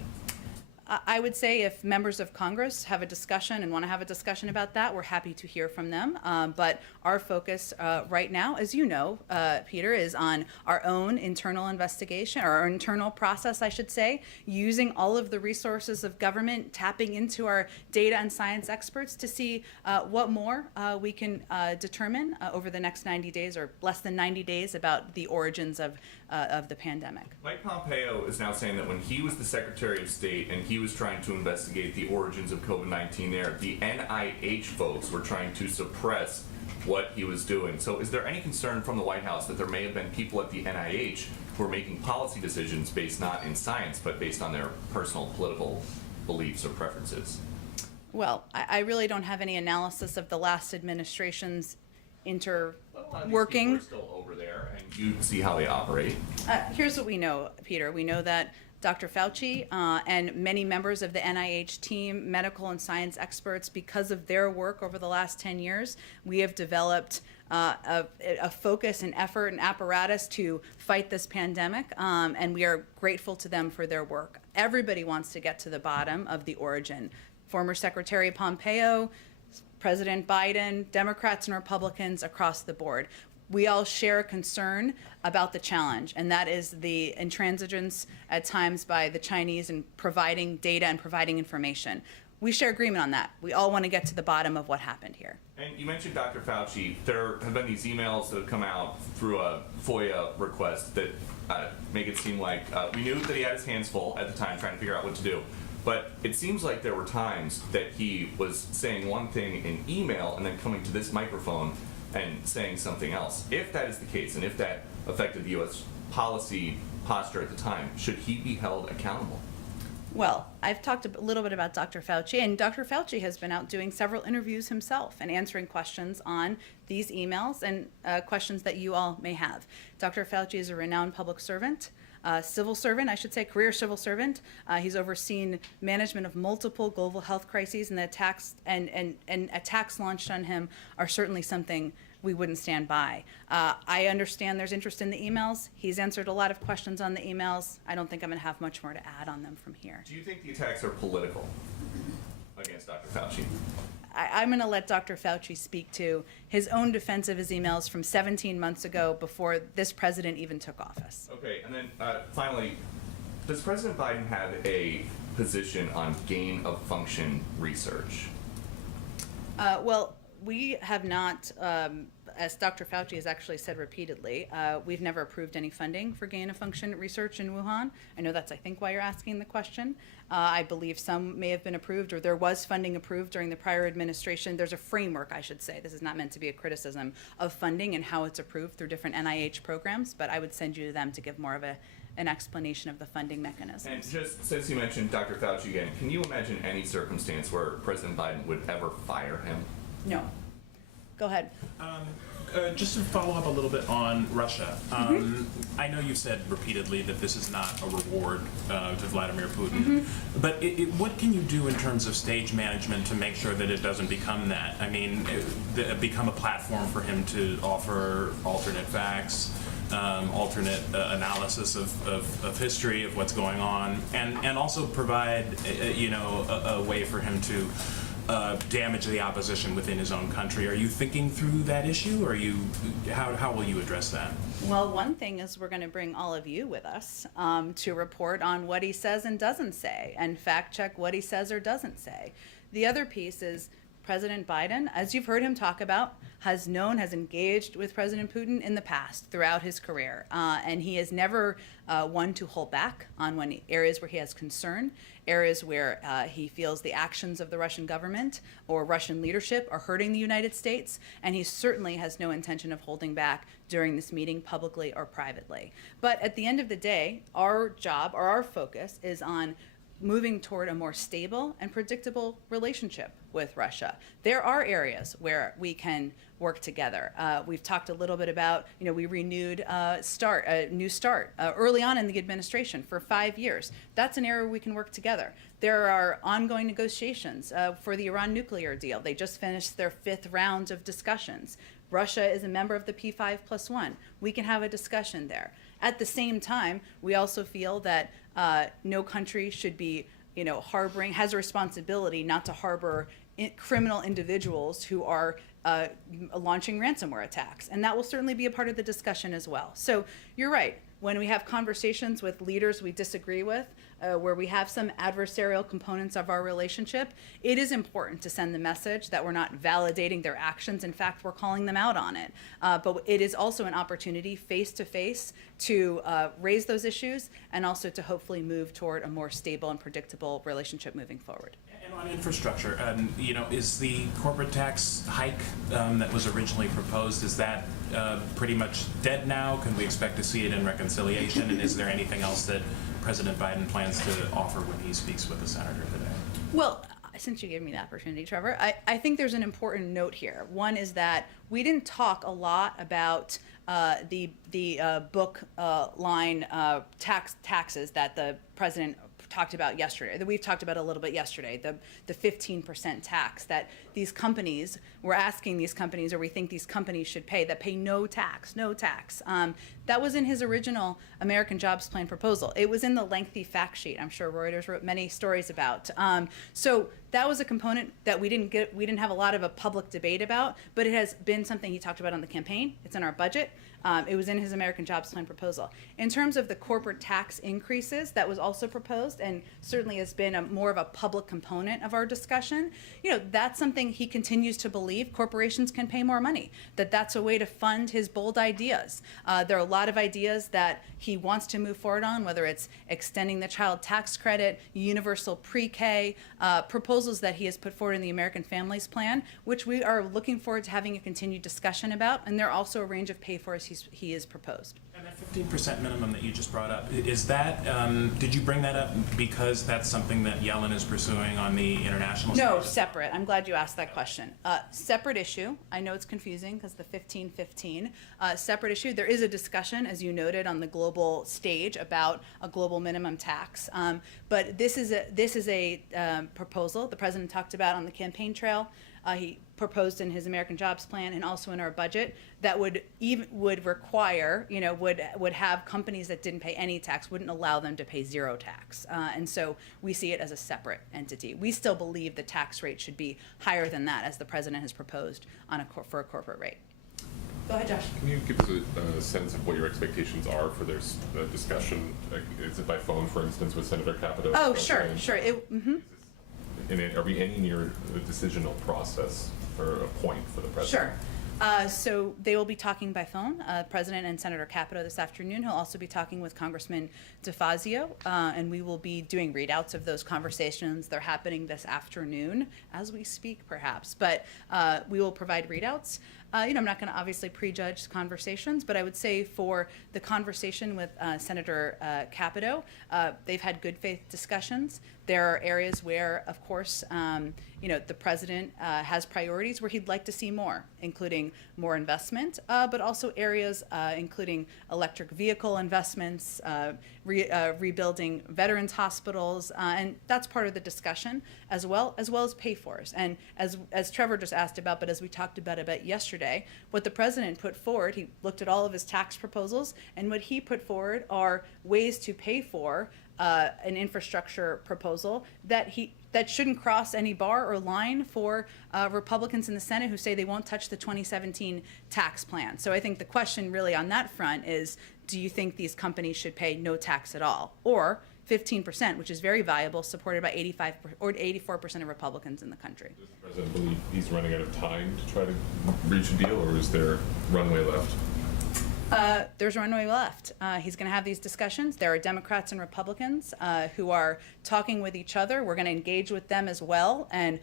I would say if members of Congress have a discussion and want to have a discussion about that, we're happy to hear from them. But our focus right now, as you know, Peter, is on our own internal investigation, or our internal process, I should say, using all of the resources of government, tapping into our data and science experts to see what more we can determine over the next 90 days or less than 90 days about the origins of the pandemic. Mike Pompeo is now saying that when he was the Secretary of State and he was trying to investigate the origins of COVID-19 there, the NIH folks were trying to suppress what he was doing. So is there any concern from the White House that there may have been people at the NIH who are making policy decisions based not in science, but based on their personal political beliefs or preferences? Well, I really don't have any analysis of the last administration's People working. are still over there, and you see how they operate. Here's what we know, Peter. We know that Dr. Fauci and many members of the NIH team, medical and science experts, because of their work over the last 10 years, we have developed a focus and effort and apparatus to fight this pandemic, and we are grateful to them for their work. Everybody wants to get to the bottom of the origin. Former Secretary Pompeo, President Biden, Democrats and Republicans across the board. We all share a concern about the challenge, and that is the intransigence at times by the Chinese in providing data and providing information. We share agreement on that. We all want to get to the bottom of what happened here. And you mentioned Dr. Fauci. There have been these emails that have come out through a FOIA request that make it seem like we knew that he had his hands full at the time trying to figure out what to do. But it seems like there were times that he was saying one thing in email and then coming to this microphone and saying something else. If that is the case, and if that affected the U.S. policy posture at the time, should he be held accountable? Well, I've talked a little bit about Dr. Fauci, and Dr. Fauci has been out doing several interviews himself and answering questions on these emails and questions that you all may have. Dr. Fauci is a renowned public servant. Civil servant, I should say, career civil servant. He's overseen management of multiple global health crises, and the attacks and attacks launched on him are certainly something we wouldn't stand by. I understand there's interest in the emails. He's answered a lot of questions on the emails. I don't think I'm going to have much more to add on them from here. Do you think the attacks are political against Dr. Fauci? I'm going to let Dr. Fauci speak to his own defense of his emails from 17 months ago before this president even took office. Okay, and then finally, does President Biden have a position on gain of function research? Well, we have not as Dr. Fauci has actually said repeatedly, we've never approved any funding for gain-of-function research in Wuhan. I know that's, I think, why you're asking the question. I believe some may have been approved, or there was funding approved during the prior administration. There's a framework, I should say. This is not meant to be a criticism of funding and how it's approved through different NIH programs, but I would send you to them to give more of an explanation of the funding mechanisms. And just since you mentioned Dr. Fauci again, can you imagine any circumstance where President Biden would ever fire him? No. Go ahead. Just to follow up a little bit on Russia, I know you've said repeatedly that this is not a reward to Vladimir Putin, but what can you do in terms of stage management to make sure that it doesn't become that? I mean, become a platform for him to offer alternate facts, alternate analysis of history of what's going on, and also provide a way for him to damage the opposition within his own country. Are you thinking through that issue, or how will you address that? Well, one thing is we're going to bring all of you with us to report on what he says and doesn't say, and fact check what he says or doesn't say. The other piece is President Biden, as you've heard him talk about, has engaged with President Putin in the past throughout his career. And he is never one to hold back on areas where he has concern, areas where he feels the actions of the Russian government or Russian leadership are hurting the United States. And he certainly has no intention of holding back during this meeting, publicly or privately. But at the end of the day, our job or our focus is on moving toward a more stable and predictable relationship with Russia. There are areas where we can work together. We've talked a little bit about, we renewed New Start early on in the administration for 5 years. That's an area where we can work together. There are ongoing negotiations for the Iran nuclear deal. They just finished their 5th round of discussions. Russia is a member of the P5+1. We can have a discussion there. At the same time, we also feel that no country should be, has a responsibility not to harbor criminal individuals who are launching ransomware attacks. And that will certainly be a part of the discussion as well. So you're right. When we have conversations with leaders we disagree with, where we have some adversarial components of our relationship, it is important to send the message that we're not validating their actions. In fact, we're calling them out on it. But it is also an opportunity face-to-face to raise those issues and also to hopefully move toward a more stable and predictable relationship moving forward. And on infrastructure, is the corporate tax hike that was originally proposed, is that pretty much dead now? Can we expect to see it in reconciliation? And is there anything else that President Biden plans to offer when he speaks with the senator today? Well, since you gave me the opportunity, Trevor, I think there's an important note here. One is that we didn't talk a lot about the book line taxes that the president talked about yesterday, that we've talked about a little bit yesterday, the 15% tax that these companies, we're asking these companies, or we think these companies should pay, that pay no tax. That was in his original American Jobs Plan proposal. It was in the lengthy fact sheet. I'm sure Reuters wrote many stories about. So that was a component that we didn't have a lot of a public debate about, but it has been something he talked about on the campaign. It's in our budget. It was in his American Jobs Plan proposal. In terms of the corporate tax increases, that was also proposed and certainly has been more of a public component of our discussion. That's something he continues to believe corporations can pay more money, that's a way to fund his bold ideas. There are a lot of ideas that he wants to move forward on, whether it's extending the child tax credit, universal pre-K, proposals that he has put forward in the American Families Plan, which we are looking forward to having a continued discussion about. And there are also a range of pay-fors he has proposed. And that 15% minimum that you just brought up, is that, did you bring that up because that's something that Yellen is pursuing on the international stage? No, separate. I'm glad you asked that question. Separate issue. I know it's confusing because the 15-15. Separate issue. There is a discussion, as you noted, on the global stage about a global minimum tax. But this is a proposal the president talked about on the campaign trail. He proposed in his American Jobs Plan and also in our budget that would require, would have companies that didn't pay any tax, wouldn't allow them to pay zero tax. And so we see it as a separate entity. We still believe the tax rate should be higher than that, as the president has proposed for a corporate rate. Go ahead, Josh. Can you give us a sense of what your expectations are for their discussion? Is it by phone, for instance, with Senator Capito? Oh, sure. Are we any near a decisional process or a point for the president? Sure. So they will be talking by phone, President and Senator Capito this afternoon. He'll also be talking with Congressman DeFazio, and we will be doing readouts of those conversations. They're happening this afternoon as we speak, perhaps, but we will provide readouts. I'm not going to obviously prejudge conversations, but I would say for the conversation with Senator Capito, they've had good faith discussions. There are areas where, of course, the president has priorities where he'd like to see more, including more investment, but also areas including electric vehicle investments, rebuilding veterans hospitals, and that's part of the discussion as well as pay-fors. And as Trevor just asked about, but as we talked about yesterday, what the president put forward, he looked at all of his tax proposals, and what he put forward are ways to pay for an infrastructure proposal that shouldn't cross any bar or line for Republicans in the Senate who say they won't touch the 2017 tax plan. So I think the question really on that front is, do you think these companies should pay no tax at all, or 15%, which is very valuable, supported by 85 or 84% of Republicans in the country? Does the president believe he's running out of time to try to reach a deal, or is there runway left? There's runway left. He's going to have these discussions. There are Democrats and Republicans who are talking with each other. We're going to engage with them as well and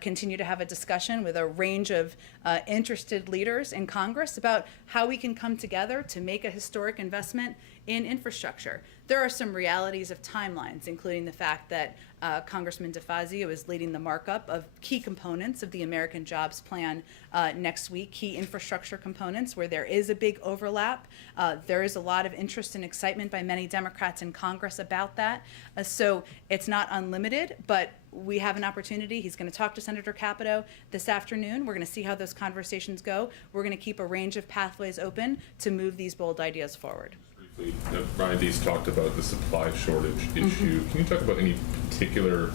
continue to have a discussion with a range of interested leaders in Congress about how we can come together to make a historic investment in infrastructure. There are some realities of timelines, including the fact that Congressman DeFazio is leading the markup of key components of the American Jobs Plan next week, key infrastructure components where there is a big overlap. There is a lot of interest and excitement by many Democrats in Congress about that. So it's not unlimited, but we have an opportunity. He's going to talk to Senator Capito this afternoon. We're going to see how those conversations go. We're going to keep a range of pathways open to move these bold ideas forward. Briefly, Brian Diese talked about the supply shortage issue. Can you talk about any particular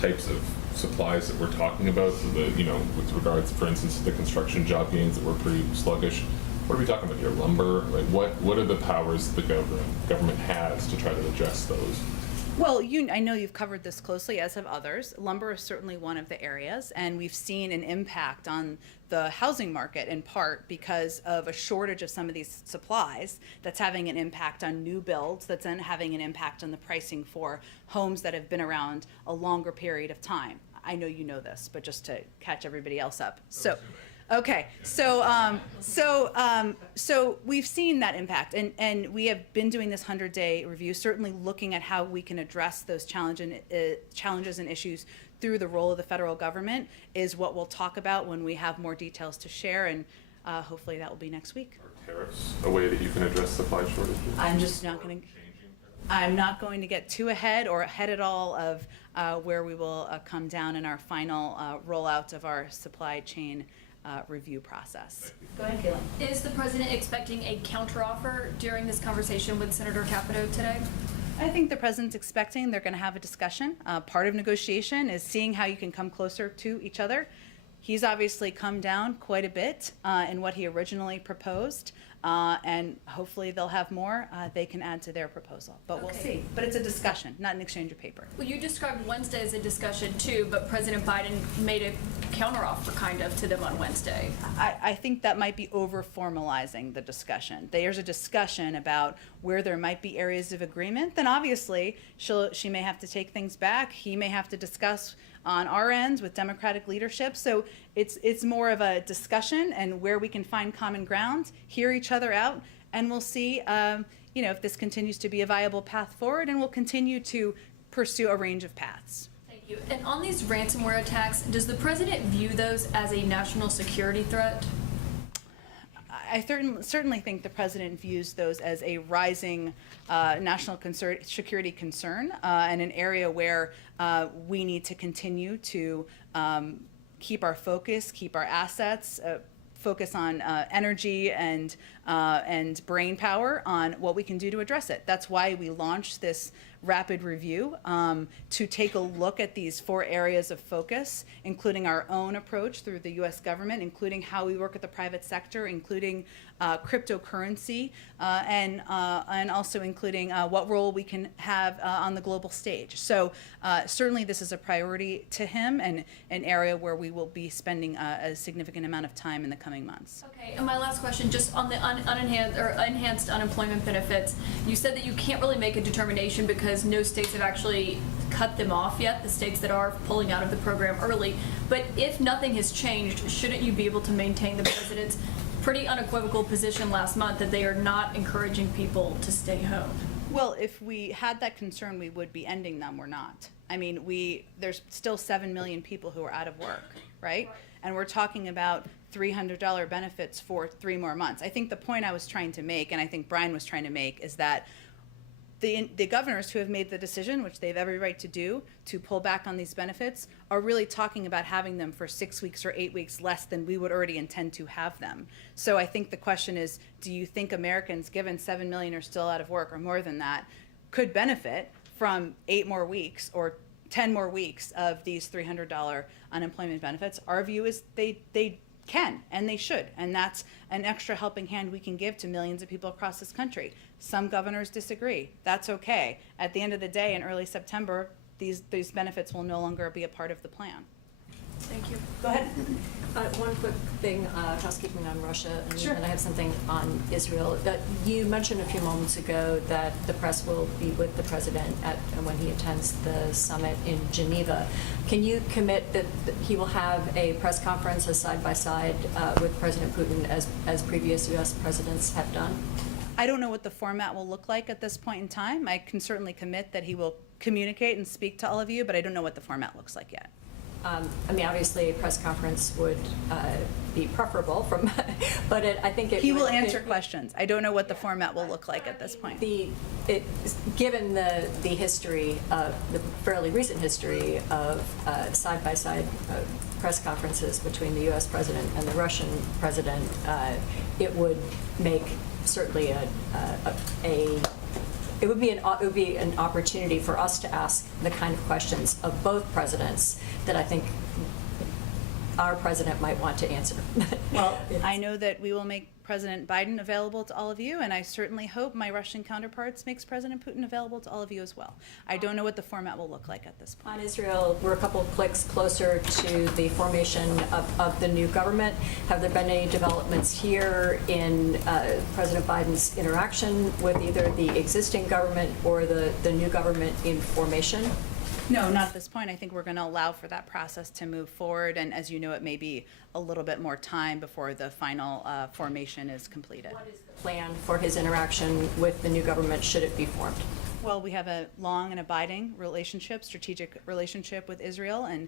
types of supplies that we're talking about? So with regards, for instance, to the construction job gains that were pretty sluggish. What are we talking about here? Lumber? Like what are the powers the government has to try to address those? Well, I know you've covered this closely, as have others. Lumber is certainly one of the areas, and we've seen an impact on the housing market in part because of a shortage of some of these supplies that's having an impact on new builds, that's then having an impact on the pricing for homes that have been around a longer period of time. I know you know this, but just to catch everybody else up. Okay, so we've seen that impact, and we have been doing this 100-day review, certainly looking at how we can address those challenges and issues through the role of the federal government is what we'll talk about when we have more details to share, and hopefully that will be next week. Are tariffs a way that you can address supply shortages? I'm not going to get too ahead at all of where we will come down in our final rollout of our supply chain review process. Go ahead, Caitlin. Is the president expecting a counteroffer during this conversation with Senator Capito today? I think the president's expecting they're going to have a discussion. Part of negotiation is seeing how you can come closer to each other. He's obviously come down quite a bit in what he originally proposed, and hopefully they'll have more they can add to their proposal. But we'll see. But it's a discussion, not an exchange of paper. Well, you described Wednesday as a discussion too, but President Biden made a counteroffer kind of to them on Wednesday. I think that might be over-formalizing the discussion. There's a discussion about where there might be areas of agreement. Then obviously she may have to take things back. He may have to discuss on our ends with Democratic leadership. So it's more of a discussion and where we can find common ground, hear each other out, and we'll see if this continues to be a viable path forward, and we'll continue to pursue a range of paths. Thank you. And on these ransomware attacks, does the president view those as a national security threat? I certainly think the president views those as a rising national security concern and an area where we need to continue to keep our focus, keep our assets, focus on energy and brain power on what we can do to address it. That's why we launched this rapid review to take a look at these 4 areas of focus, including our own approach through the U.S. government, including how we work with the private sector, including cryptocurrency, and also including what role we can have on the global stage. So certainly this is a priority to him and an area where we will be spending a significant amount of time in the coming months. Okay, and my last question, just on the enhanced unemployment benefits, you said that you can't really make a determination because no states have actually cut them off yet, the states that are pulling out of the program early. But if nothing has changed, shouldn't you be able to maintain the president's pretty unequivocal position last month that they are not encouraging people to stay home? Well, if we had that concern, we would be ending them. We're not. I mean, there's still 7 million people who are out of work, right? And we're talking about $300 benefits for 3 more months. I think the point I was trying to make, and I think Brian was trying to make, is that the governors who have made the decision, which they have every right to do, to pull back on these benefits, are really talking about having them for 6 weeks or 8 weeks less than we would already intend to have them. So I think the question is, do you think Americans, given 7 million are still out of work or more than that, could benefit from 8 more weeks or 10 more weeks of these $300 unemployment benefits? Our view is they can and they should, and that's an extra helping hand we can give to millions of people across this country. Some governors disagree. That's okay. At the end of the day, in early September, these benefits will no longer be a part of the plan. Thank you. Go ahead. One quick thing, housekeeping on Russia, and Sure. then I have something on Israel. You mentioned a few moments ago that the press will be with the president when he attends the summit in Geneva. Can you commit that he will have a press conference side by side with President Putin as previous U.S. presidents have done? I don't know what the format will look like at this point in time. I can certainly commit that he will communicate and speak to all of you, but I don't know what the format looks like yet. I mean, obviously, a press conference would be preferable from, but I think he will answer questions. I don't know what the format will look like at this point. Given the history, the fairly recent history of side-by-side press conferences between the U.S. president and the Russian president, it would make certainly it would be an opportunity for us to ask the kind of questions of both presidents that I think our president might want to answer. Well, I know that we will make President Biden available to all of you, and I certainly hope my Russian counterparts makes President Putin available to all of you as well. I don't know what the format will look like at this point. On Israel, we're a couple of clicks closer to the formation of the new government. Have there been any developments here in President Biden's interaction with either the existing government or the new government in formation? No, not at this point. I think we're going to allow for that process to move forward, and as you know, it may be a little bit more time before the final formation is completed. What is the plan for his interaction with the new government should it be formed? Well, we have a long and abiding relationship, strategic relationship with Israel, and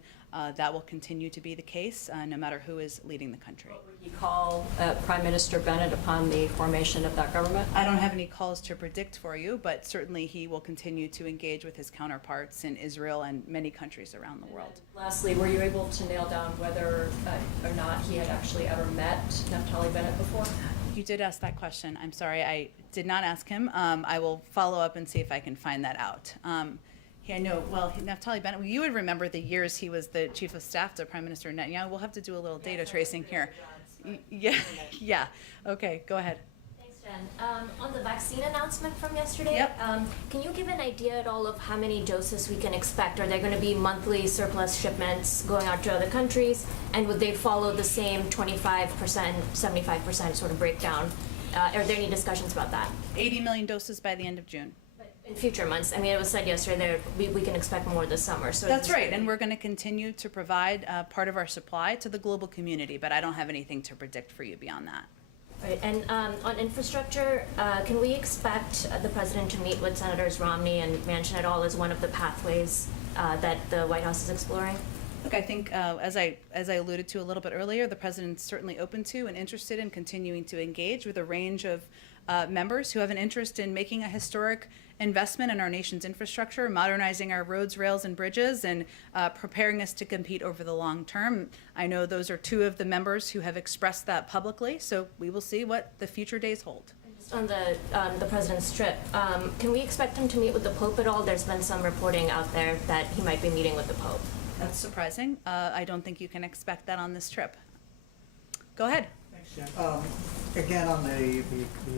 that will continue to be the case no matter who is leading the country. What would you call Prime Minister Bennett upon the formation of that government? I don't have any calls to predict for you, but certainly he will continue to engage with his counterparts in Israel and many countries around the world. Lastly, were you able to nail down whether or not he had actually ever met Naftali Bennett before? You did ask that question. I'm sorry, I did not ask him. I will follow up and see if I can find that out. I know, well, Naftali Bennett, you would remember the years he was the chief of staff to Prime Minister Netanyahu. We'll have to do a little data tracing here. Yeah. Okay, go ahead. Thanks, Jen. On the vaccine announcement from yesterday, Yep. Can you give an idea at all of how many doses we can expect? Are there going to be monthly surplus shipments going out to other countries? And would they follow the same 25%, 75% sort of breakdown? Are there any discussions about that? 80 million doses by the end of June. In future months, I mean, it was said yesterday that we can expect more this summer. So That's right, and we're going to continue to provide part of our supply to the global community, but I don't have anything to predict for you beyond that. Right, and on infrastructure, can we expect the president to meet with Senators Romney and Manchin at all as one of the pathways that the White House is exploring? Look, I think as I alluded to a little bit earlier, the president's certainly open to and interested in continuing to engage with a range of members who have an interest in making a historic investment in our nation's infrastructure, modernizing our roads, rails, and bridges, and preparing us to compete over the long term. I know those are two of the members who have expressed that publicly, so we will see what the future days hold. And just On the president's trip, can we expect him to meet with the Pope at all? There's been some reporting out there that he might be meeting with the Pope. That's surprising. I don't think you can expect that on this trip. Go ahead. Thanks, Jen. Again, on the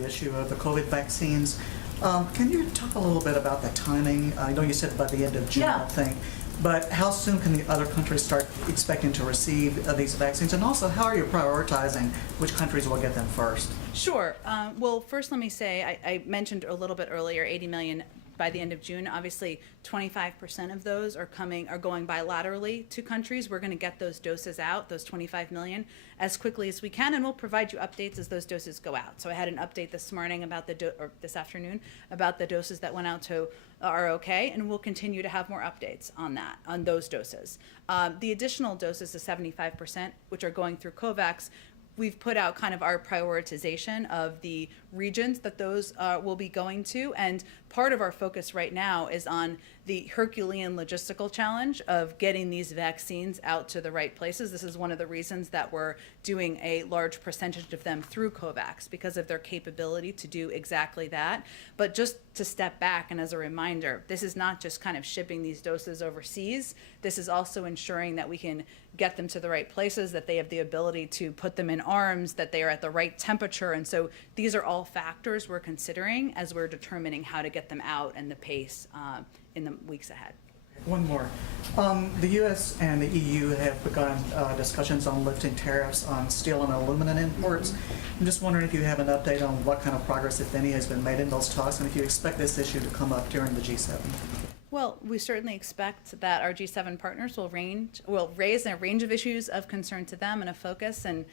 issue of the COVID vaccines, can you talk a little bit about the timing? I know you said by the end of June, Yeah. I think, but how soon can the other countries start expecting to receive these vaccines? And also, how are you prioritizing which countries will get them first? Sure. Well, first let me say, I mentioned a little bit earlier, 80 million by the end of June. Obviously, 25% of those are going bilaterally to countries. We're going to get those doses out, those 25 million, as quickly as we can, and we'll provide you updates as those doses go out. So I had an update this morning about or this afternoon about the doses that went out to are okay, and we'll continue to have more updates on that, on those doses. The additional doses, the 75%, which are going through COVAX, we've put out kind of our prioritization of the regions that those will be going to. And part of our focus right now is on the Herculean logistical challenge of getting these vaccines out to the right places. This is one of the reasons that we're doing a large percentage of them through COVAX, because of their capability to do exactly that. But just to step back, and as a reminder, this is not just kind of shipping these doses overseas. This is also ensuring that we can get them to the right places, that they have the ability to put them in arms, that they are at the right temperature. And so these are all factors we're considering as we're determining how to get them out and the pace in the weeks ahead. One more. The U.S. and the EU have begun discussions on lifting tariffs on steel and aluminum imports. I'm just wondering if you have an update on what kind of progress, if any, has been made in those talks, and if you expect this issue to come up during the G7. Well, we certainly expect that our G7 partners will raise a range of issues of concern to them and a focus, and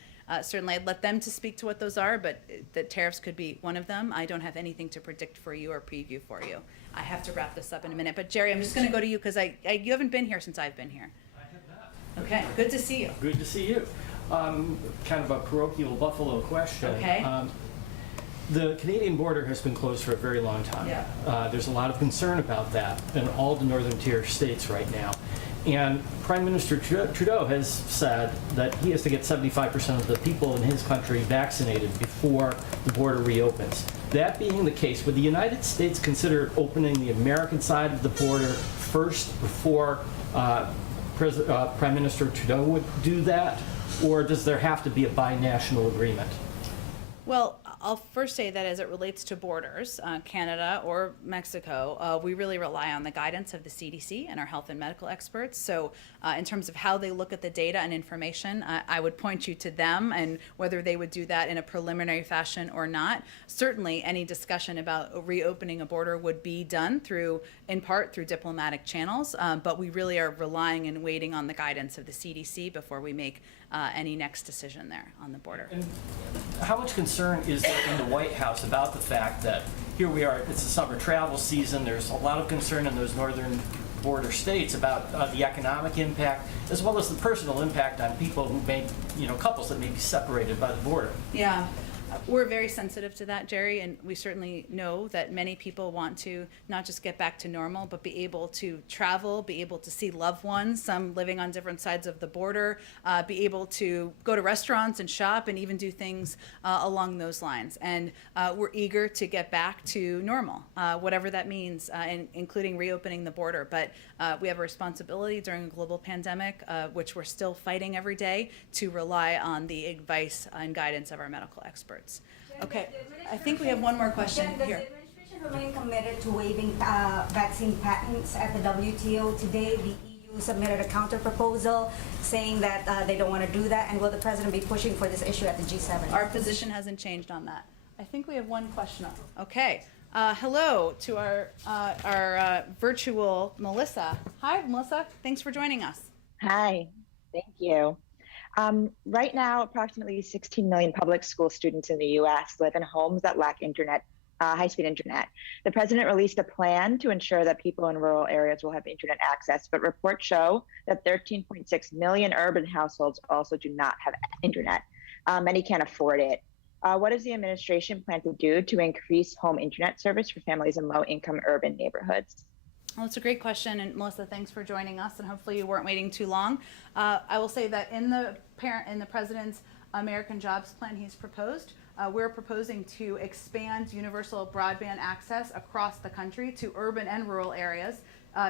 certainly I'd let them to speak to what those are, but the tariffs could be one of them. I don't have anything to predict for you or preview for you. I have to wrap this up in a minute, but Jerry, I'm just going to go to you because you haven't been here since I've been here. I have not. Okay, good to see you. Good to see you. Kind of a parochial Buffalo question. Okay. The Canadian border has been closed for a very long time. Yeah. There's a lot of concern about that in all the northern tier states right now. And Prime Minister Trudeau has said that he has to get 75% of the people in his country vaccinated before the border reopens. That being the case, would the United States consider opening the American side of the border first before Prime Minister Trudeau would do that? Or does there have to be a binational agreement? Well, I'll first say that as it relates to borders, Canada or Mexico, we really rely on the guidance of the CDC and our health and medical experts. So in terms of how they look at the data and information, I would point you to them and whether they would do that in a preliminary fashion or not. Certainly any discussion about reopening a border would be done in part through diplomatic channels, but we really are relying and waiting on the guidance of the CDC before we make any next decision there on the border. And how much concern is there in the White House about the fact that here we are, it's the summer travel season, there's a lot of concern in those northern border states about the economic impact as well as the personal impact on people who may, couples that may be separated by the border? Yeah. We're very sensitive to that, Jerry, and we certainly know that many people want to not just get back to normal, but be able to travel, be able to see loved ones, some living on different sides of the border, be able to go to restaurants and shop and even do things along those lines. And we're eager to get back to normal, whatever that means, including reopening the border. But we have a responsibility during a global pandemic, which we're still fighting every day, to rely on the advice and guidance of our medical experts. Okay, I think we have one more question Does here. the administration remain committed to waiving vaccine patents at the WTO? Today, the EU submitted a counter proposal saying that they don't want to do that. And will the president be pushing for this issue at the G7? Our position hasn't changed on that. I think we have one question up. Okay. Hello to our virtual Melissa. Hi, Melissa. Thanks for joining us. Hi. Thank you. Right now, approximately 16 million public school students in the U.S. live in homes that lack high-speed internet. The president released a plan to ensure that people in rural areas will have internet access, but reports show that 13.6 million urban households also do not have internet. Many can't afford it. What does the administration plan to do to increase home internet service for families in low-income urban neighborhoods? Well, it's a great question, and Melissa, thanks for joining us, and hopefully you weren't waiting too long. I will say that in the president's American Jobs Plan he's proposed, we're proposing to expand universal broadband access across the country to urban and rural areas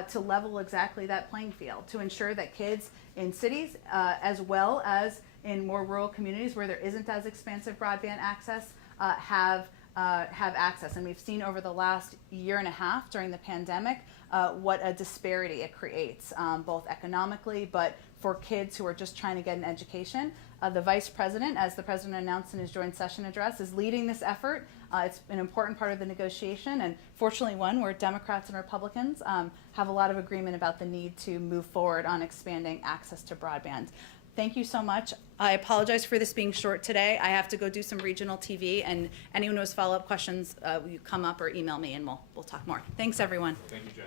to level exactly that playing field, to ensure that kids in cities as well as in more rural communities where there isn't as expansive broadband access have access. And we've seen over the last year and a half during the pandemic what a disparity it creates, both economically, but for kids who are just trying to get an education. The Vice President, as the President announced in his joint session address, is leading this effort. It's an important part of the negotiation, and fortunately one where Democrats and Republicans have a lot of agreement about the need to move forward on expanding access to broadband. Thank you so much. I apologize for this being short today. I have to go do some regional TV, and anyone who has follow-up questions, you come up or email me and we'll talk more. Thanks, everyone. Thank you, Jen.